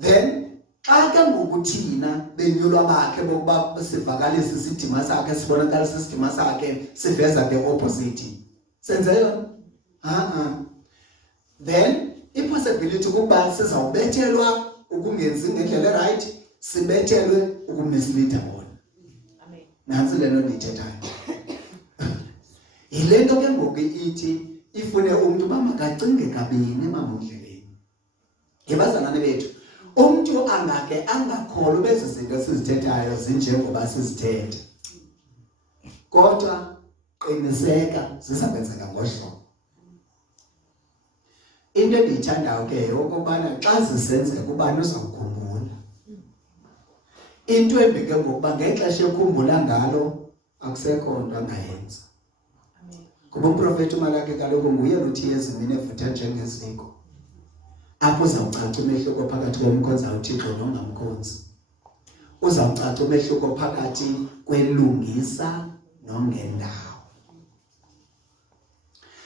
then xa ke ngoku thina benyulwa bakhe bokuba sivakalise isidima sakhe sibonakalise isidima sakhe siveza the opposite senze yona then ipossibility ukuba sizawubethelwa ukungenzi ngendlela right sibethelwe ukumisleada bona amen nansi lento ndiyithethayo yile nto ke ngoku ithi ifune umuntu bamakacinge kabini mamundleleni yebazalwane bethu umuntu angake angakholwa bezi zinto sizithethayo zinjengoba sizithetha kodwa qiniseka zizakwenzeka ngohlobo into endiyithandayo ke okubana xa zisenzeka ubani uzawukhumbula into embi ke ngokuba ngexesha ekhumbula ngalo akusekho nto angayenza kuba umprofeti uMalaki kaloku nguye luthi yezimini evutha njengeziko apho uzawucaca umehluko phakathi komkhonza uThixo nongamkhonzi uzawucaca umehluko phakathi kwelungisa nongendawo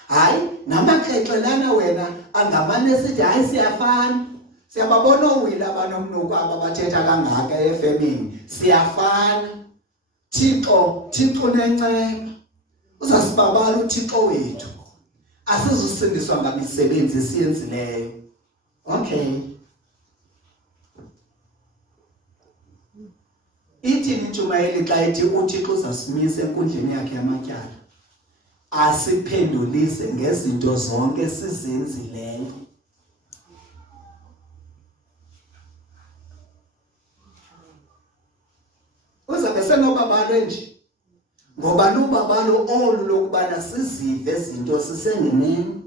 hayi namaxexelana wena angamane sithi hayi siyafana siyababona uwila abanomnuko abathetha kangaka efemini siyafana Thixo nenceba Uzasibabala uThixo wethu. Asizusindiswa ngamisebenzi esiyenzileyo. Okay. Ithi intshumayelo xa ithi uThixo uzasimisa enkundleni yakhe yamatyala. Asiphendulise ngezinto zonke sizenzileyo. Uzabe senobabalo nje. Ngoba lubabalo olu lokubana sizive izinto sisengeneni.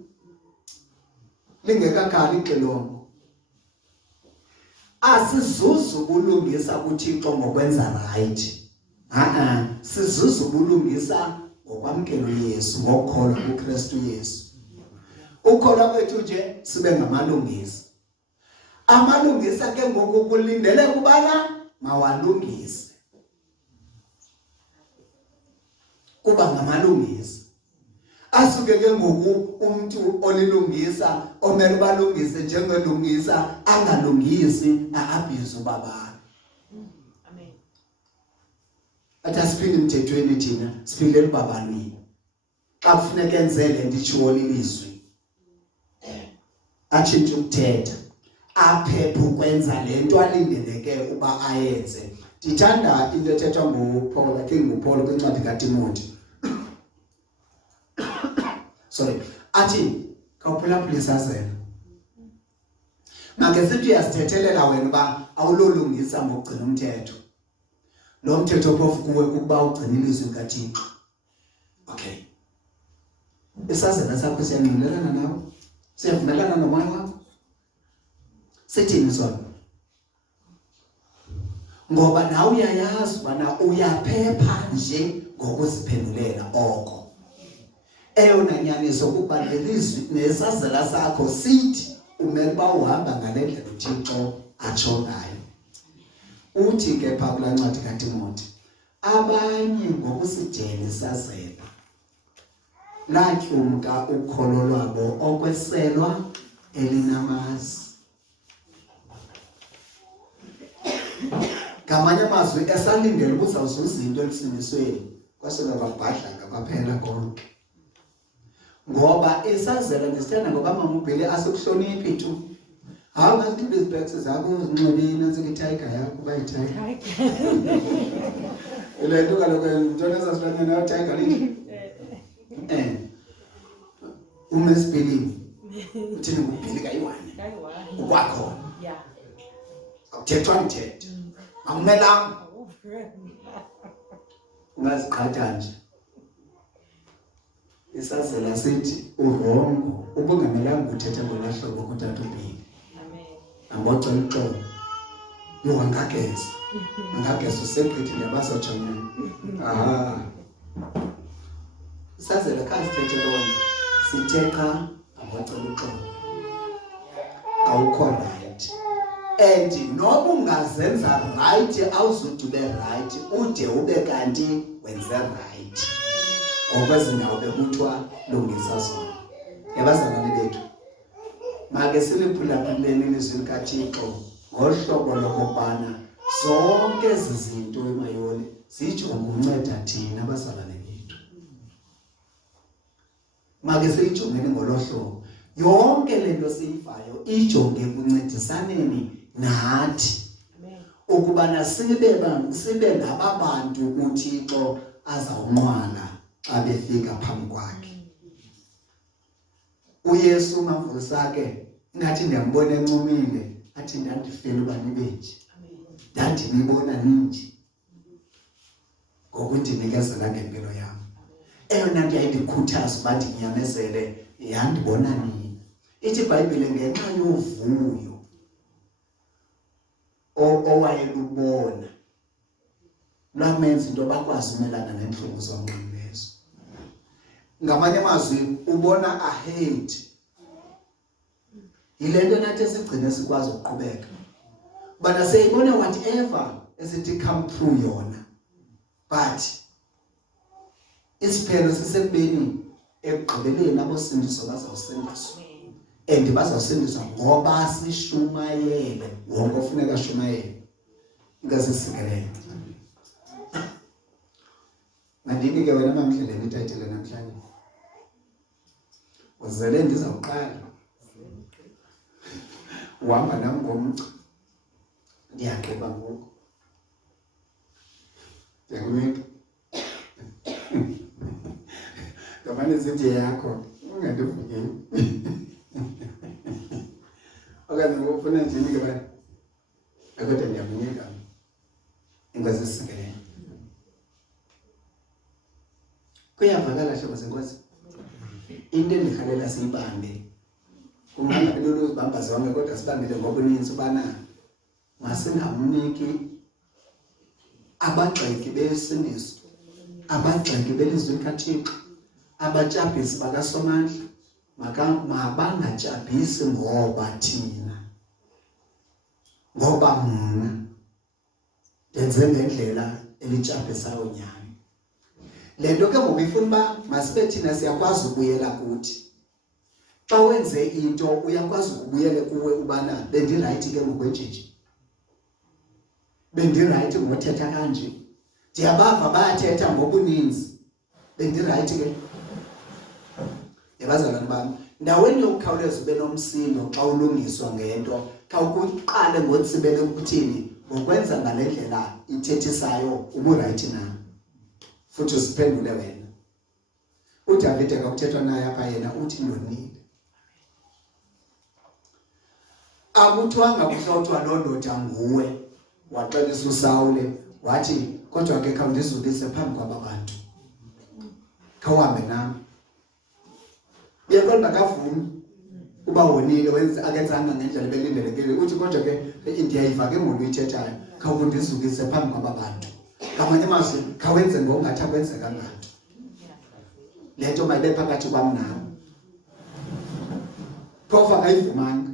Lingekakhali ixilongo. Asizuzu ubulungisa kuThixo ngokwenza right. Sizuzu ubulungisa ngokwamkela uYesu, ngokukholwa kuKristu Yesu. Ukholwa kwethu nje sibe ngamalungisa. Amalungisa ke ngoku kulindele kubana mawalungise. Kuba ngamalungisa. Asuke ke ngoku umuntu olilungisa omele balungise njengelungisa angalungisi abuse ubabalo. Amen. Athasiphinde emthethweni thina siphile ubabalweni. Xa kufuneka enze lento itshiwo lilizwi. Atshintshe ukuthetha. Aphephe ukwenza lento alindeleke uba ayenze. Ndithanda into ethethwa nguPaul, I think nguPaul kwincwadi kaTimothy. Sorry. Athi kawuphulaphula isazela. Make sithi uyasithethelela wena uba awulolungisa ngokugcina umthetho. Lo mthetho phofu kuwe ukuba ugcina ilizwi likaThixo. Okay. Isazela sakho siyangqinelana nawe. Siyavumelana nomoya wakho. Sithini sona? Ngoba nawe uyayazi ubana uyaphepha nje ngokuziphendulela oko. Eyona nyaniso ukuba lelizwi nesazela sakho sithi umele uba uhamba ngale ndlela uThixo atsho ngayo. Uthi ke phaa kulaa ncwadi kaTimothy, abanye ngokusijela isazela latyumka ukholo lwabo okweselwa elinamasi. Ngamanye amazwi esalindele ukuzawuzuza into elisindisweni kwasona babhadla ngabaphela konke. Ngoba isazela ndisithanda ngoba mamubhile asikuhloniphi tu. Hawu ngazikhiphe izibhekisi zakho uzinxibile nansi itiger yakho uba itiger. Ile nto kaloku ntona ezasilanye nayo tiger lithi. Umesibhilini. Uthini ngubhili kayiwane. Ukwakho. Yeah. Akuthethwa mthetho. Akumelanga. Ungaziqhatha nje. Isazela sithi urongo ubungamelanga uthethe ngolahlobo kutata uBhili. Amen. Angocela uxolo. Ngageza. Ngageza useqithile abasojonyana. Isazela kasithethe lona. Sithetha angocela uxolo. Awukho right. And noba ungazenza right awuzudube right ude ube kanti wenze right. Okwezindawo bekuthiwa lungisa zona. Yabazalwane bethu. Make siliphulaphuleni ilizwi likaThixo ngohlobo lokubana zonke ezi zinto emayoli zijonge ukunceda thina abazalwane bethu. Make siyijongeni ngolohlobo. Yonke lento siyivayo ijonge ukuncedisaneni nathi. Ukubana sibe ngabantu uThixo azawunqwala xa befika phambi kwakhe. uYesu mavulisa ke ngathi ndiyambona encumile athi ndandifela uba nibe nje. Ndandinibona ninje ngokundinikezela ngempilo yam. Eyona nto yayidikhuthaza uba ndinyamezele yandibona nini. Ithi iBhayibhile ngenxa yovuyo owayelubona lamenza into bakwazi umelana nenhlungu zomnqamlezo. Ngamanye amazwi ubona ahead. Yile nto nathi sigcine sikwazi ukuqhubeka. Bana seyibona whatever esithi come through yona. But isiphelo sisekubeni ekugqibeleni abosindiswa bazawusindiswa. And bazawusindiswa ngoba sishumayele wonke ofuneka ashumayele. Ingasisikele. mandinike wena mamhleleni itayitile namhlanje. Uzele ndizawuqala. Uhamba nami ngomcu. Ndiyagqiba ngoku. Ndiyakunika. Ngamane zithi yakho, ungandivukeli. Okanye ufuna nje nike bani? Kodwa ndiyakunika. Inkosi isikele. Kuyavakala hlobo zenkosi. Into endikhalela siyibambe. Kungabe lolu zibamba zonke kodwa sibambele ngobuninzi ubana masingamniki abagxeki besindiso, abagxeki belizwi likaThixo, abatshaphisi bakaSomandla, mabangatshaphisi ngoba thina, ngoba mna ndenze ngendlela elitshaphisayo nyani. Le nto ke ngoku ifuna uba masibe thina siyakwazi ukubuyela kuthi. Xa wenze into uyakwazi ukubuyela kuwe ubana bendirayithi ke ngokwejiji, bendirayithi ngothetha kanje, ndiyabava bayathetha ngobuninzi, bendirayithi ke. Yabazalwane bami, ndaweni yokukhawuleza ube nomsindo xa ulungiswa ngento, khawukuqale ngotsibele ukuthini, ngokwenza ngale ndlela ithethisayo uburayithi na, futhi usiphendule wena. uDavide akuthethwa naye apha yena uthi ndonile. Akuthiwanga kuhlawuthwa loo ndoda nguwe, waxelisa uSawule wathi kodwa ke khawundizulise phambi kwaba bantu, khawuhambe nami. Uyaqonda akavumi uba wonile wenza akenzanga ngendlela belindelekile. Uthi kodwa ke ndiyayiva ke ngoku uyithethayo, khawundizulise phambi kwaba bantu. Ngamanye amazwi khawenze ngokungathi akwenzeka nganto. Le nto mayibe phakathi kwam nawe. Phofu akayivumanga.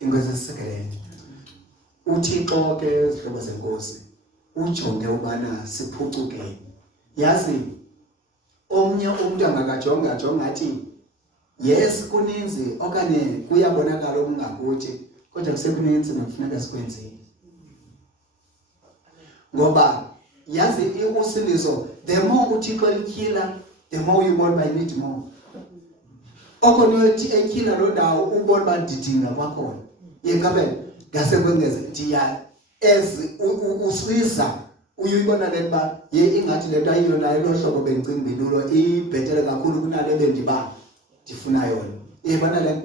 Inkosi isisekele. uThixo ke zihlobo zenkosi ujonge ubana siphucuke. Yazi omnye umuntu angakajonga athi yes kuninzi okanye kuyabonakala okungakuthi, kodwa kusekuninzi nokufuneka sikwenzile. Ngoba yazi usindiso, the more uThixo elikhila, the more you want by need more. Okonothi ekhila lo ndawo ubona ba ndidinga kwakhona. Yekabe ngase kwengeze ndiya usisa uyibona le ba ye ingathi le nto ayiyo nayo lo hlobo bengicinga bilulo ibhetele kakhulu kunale bendiba ndifuna yona. Yebona le.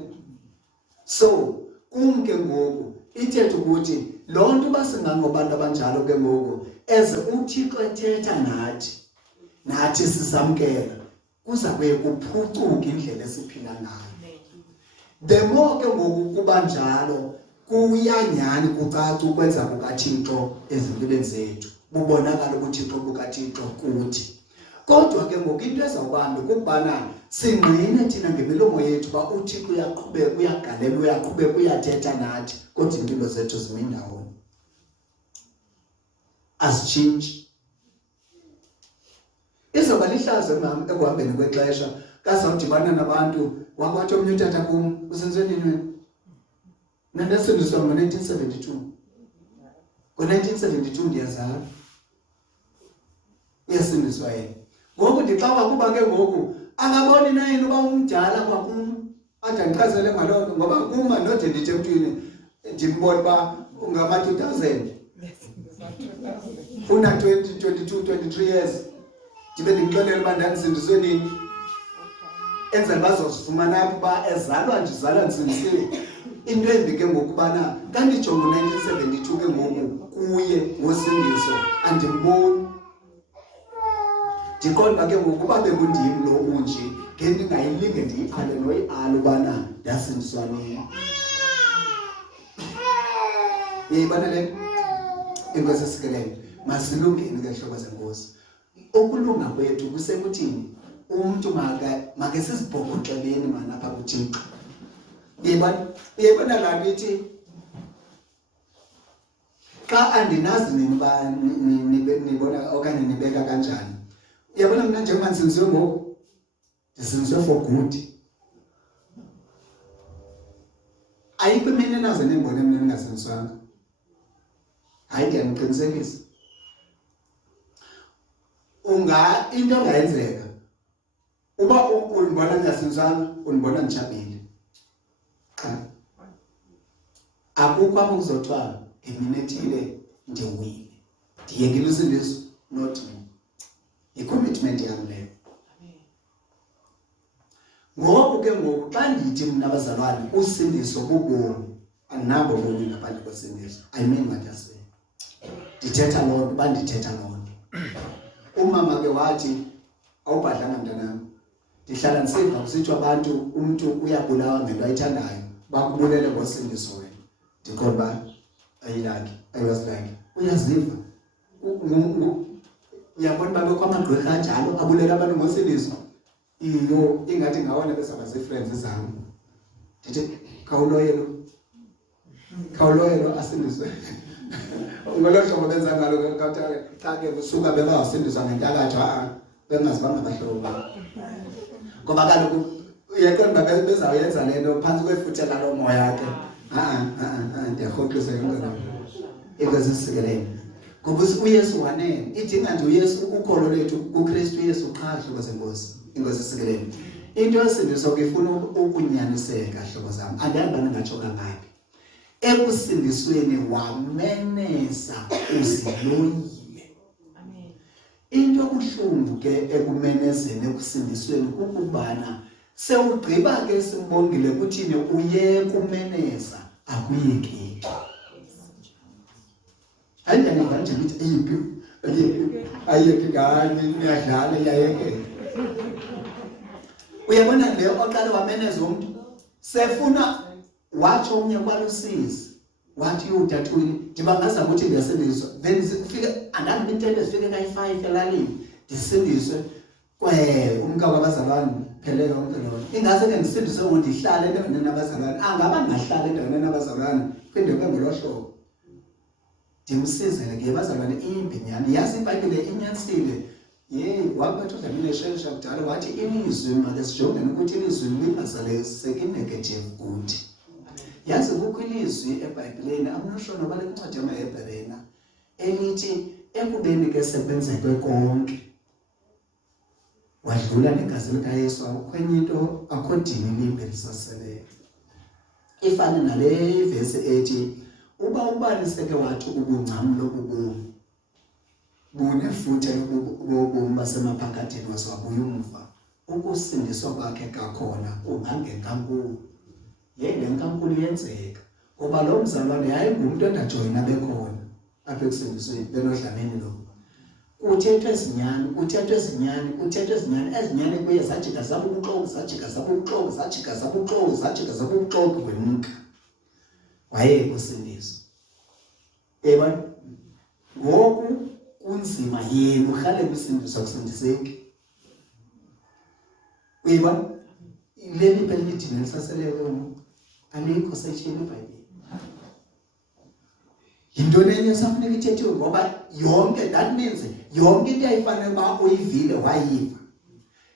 So kumke ngoku ithethe ukuthi lonto basingangobantu abanjalo ke ngoku eze uThixo ethetha nathi sisamkela kuza kuye kuphucuka indlela esiphila ngayo. The more ke ngoku kuba njalo kuyanyani kucaca ukwenza kukaThixo ezimpilweni zethu, bubonakala ubuThixo bukaThixo kuthi. Kodwa ke ngoku into ezawubambe kubana singqine thina ngemilomo yethu ba uThixo uyaqhubeka uyagalela uyaqhubeka uyathetha nathi kodwa impilo zethu zime ndawonye. Asichange. Izoba lihlazo mama ekuhambeni kwexesha kasawudibana nabantu wakwathi omnye utata kum usenze nini wena ndasindiswa ngo-1972. Ngo-1972 ndiyazala iyasindiswa yena. Ngoku ndixawa kuba ke ngoku akaboni na yena uba umdala kwakum ade andichazele ngaloo ngoba kuma node ndithe emntwini ndimbona uba ungama-2000 una 23 years ndibe ndimxelela uba ndandisindiswe nini enzela bazozifumana apho uba ezalwa ndizalwa ndisindisiwe. Into embi ke ngokubana kandijonga u-1972 ke ngoku kuye ngosindiso andimboni. Ndiqonda ke ngokuba bekundim lo unje ngendingayilinge ndiyiqale noyiqala ubana ndasindiswa nini. Yeyibona le inkosi esikelele masilungeni ke hlobo zenkosi. Ukulunga kwethu kusekuthini umuntu make sizibhokoxeleni mana apha kuThixo. Yebona la lithi xa andinazi niba nibona okanye nibeka kanjani. Yabona mina njengoba ndisindiswe ngoku ndisindiswe for good. Ayikho imini naze nembone mina ningasindiswanga. hayi ngiyaniqinisekisa into engayenzeka uba unibona ngasizana unibona njabile cha akukho abuzothiwa ngeminethile ndiwile ndiyekile usindiso not i-commitment yami leyo. Ngoku ke ngoku xa ndithi mina abazalwane usindiso bubomi anabo bomi ngaphandle kwesindiso I mean what I say. Ndithetha loo nto bandithetha loo nto. Umama ke wathi awubhadlanga mntanami ndihlala ndisiva kusithiwa abantu umuntu uyabulawa ngento ayithandayo bakubulele ngosindiso wena ndiqonda uba ayilaki ayiwasilaki uyaziva uyabona uba bekho amagqirha anjalo abulela abantu ngosindiso iyo ingathi ngawona besaba zii-friends zami ndithi khawuloyelo asindiswe ngolo hlobo benza ngalo xa ke kusuka bengawasindiswa ngentakatho bengazibanga abahlobo ngoba kaloku uyaqonda uba bezawuyenza le nto phantsi kwefuthe lalo moya ke ndiyarhoxisa into ezisikeleni ngoba uyesu wanene idinga nje uyesu ukholo lwethu kuKristu Yesu qha hlobo zenkosi inkosi esikeleni. Into yosindiswa ifuna ukunyaniseka hlobo zami andiyazi bani ngatsho kangaphi ekusindisweni wameneza uziloyile. Amen. Into kuhlungu ke ekumenezeni ekusindisweni kukubana sewugqiba ke simbongile kuthini uyeka umeneza akuyekeki. Anjani manje ngithi ayeke ngani niyadlala iyayeke. Uyabona le oqala wameneza umuntu sefuna watsho omnye kwalusizi wathi udatwini ndibangaza ukuthi ngiyasindiswa then sifike andani intente zifike kayi5 elalini ndisindiswe umka wabazalwane phelele konke lona ingase ke ngisindiswe ngokuthi ndihlale endaweni nabazalwane angaba ngahlala endaweni nabazalwane phinde kube ngelohlobo ndimsizele ke abazalwane imbinyani yazi iBhayibhile inyanisile waphetha uDlamini eshesha kudala wathi ilizwi make sijongene ukuthi ilizwi lingazaleki negative good. Yazi kukho ilizwi eBhayibhelini amnosho noba lencwadi yamaHebherena elithi ekubeni ke sekwenzeke konke wadlula negazi likaYesu akwenye into akhodini limbe lisaseleyo. Ifana nale verse ethi uba ubani seke wathi ubungcam lobubomi bunefuthe lobomi basemaphakathini wasewabuya umva ukusindiswa kwakhe kakhona kungangenkankulu. Le nkankulu yenzeka ngoba lo mzalwane yayingumuntu endajoyina bekhona apha ekusindisweni benoDlamini lo kuthethwe izinyani ezinyani kuye sajika zabo ubuxoki wenuka wayeka usindiso. Yebo ngoku kunzima yena uhlale kwisindiso akusindiseki. Uyibona le Bhayibheli lithi nelisaseleyo alikho section eBhayibhelini. Into enye safuneka ithethiwe ngoba yonke that means yonke into ayifanele uba uyivile wayiva.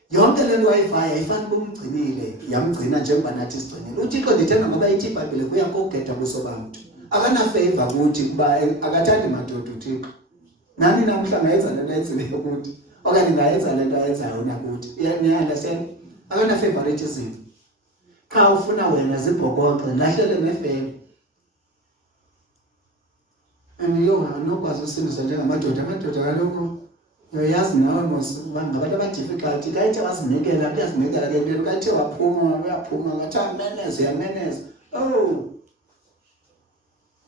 Yonke le nto wayivayo ayifanele umgcinile yamgcina njengoba nathi sigcinile. uThixo ndithanda ngoba ithi iBhayibheli kuyakogeda buso bamntu akana favor kuthi kuba akathandi madoda uThixo. Nani namhla ngayenza le nto ayenzileyo kuthi okanye ngayenza le nto ayenzayo nakuthi niya-understand akana favoritism. Xa ufuna wena zibhokoxe lahlele nefele anokwazi usindiswa njengamadoda kaloku uyayazi nawe ngabantu abadifficult kayithe wazinikela kuyazinikela ke ntweni kayithe waphuma uyaphuma ngathi ameneze uyameneza.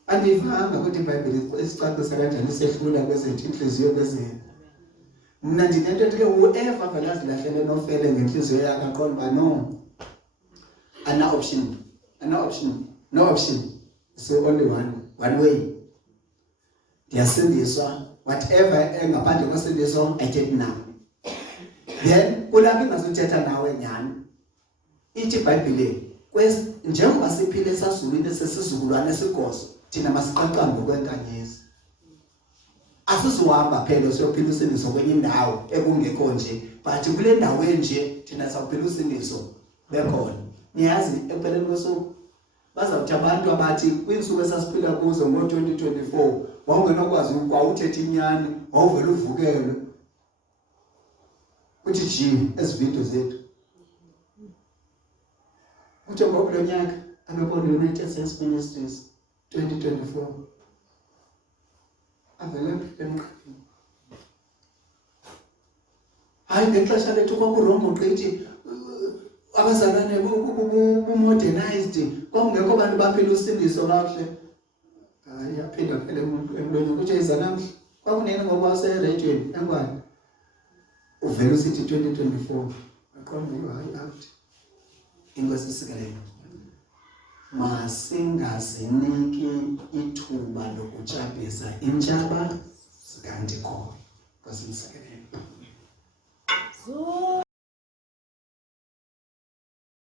Andivanga ukuthi iBhayibheli isicacisa kanjani isehlula kwezethu inhliziyo kwezethu. Mna ndinento ethi ke whoever vele azilahlele nofele ngenhliziyo yakhe aqonda uba no no option it's only one way. Ndiyasindiswa whatever engaphandle kwesindiso I take now. Then kulapho ingazuthetha nawe nyani ithi iBhayibheli njengoba siphile esazulwini sesizukulwane esigoso thina masiqaqambe kwenkanyezi. Asizuhamba phela siyophila usindiso kwenye indawo ekungekho nje but kule ndawo enje thina sawuphila usindiso bekhona. Niyazi ekupheleni kwesuku bazawuthi abantu abathi kwiinsuku esasiphila kuzo ngo-2024 wawungenokwazi ukwawuthetha inyani, wawuvele uvukelwe. Uthi ji ezi video zethu. Uthe ngokulo nyaka abekona United Saints Ministries 2024. Avele emqhapheni. Hayi ngexesha lethu kwakurongo gqithi abazalwane bu-modernized, kwakungekho abantu baphila usindiso kakuhle. Hayi yaphinda phela emlonyeni kuthi izanamhla kwakunini ngoba waserejweni engwane. Uvele usithi 2024 aqonda hayi out. Inkosi sikelelo. Masingaziniki ithuba lokutshapisa intshaba zikandikho. Nkosi sikelelo.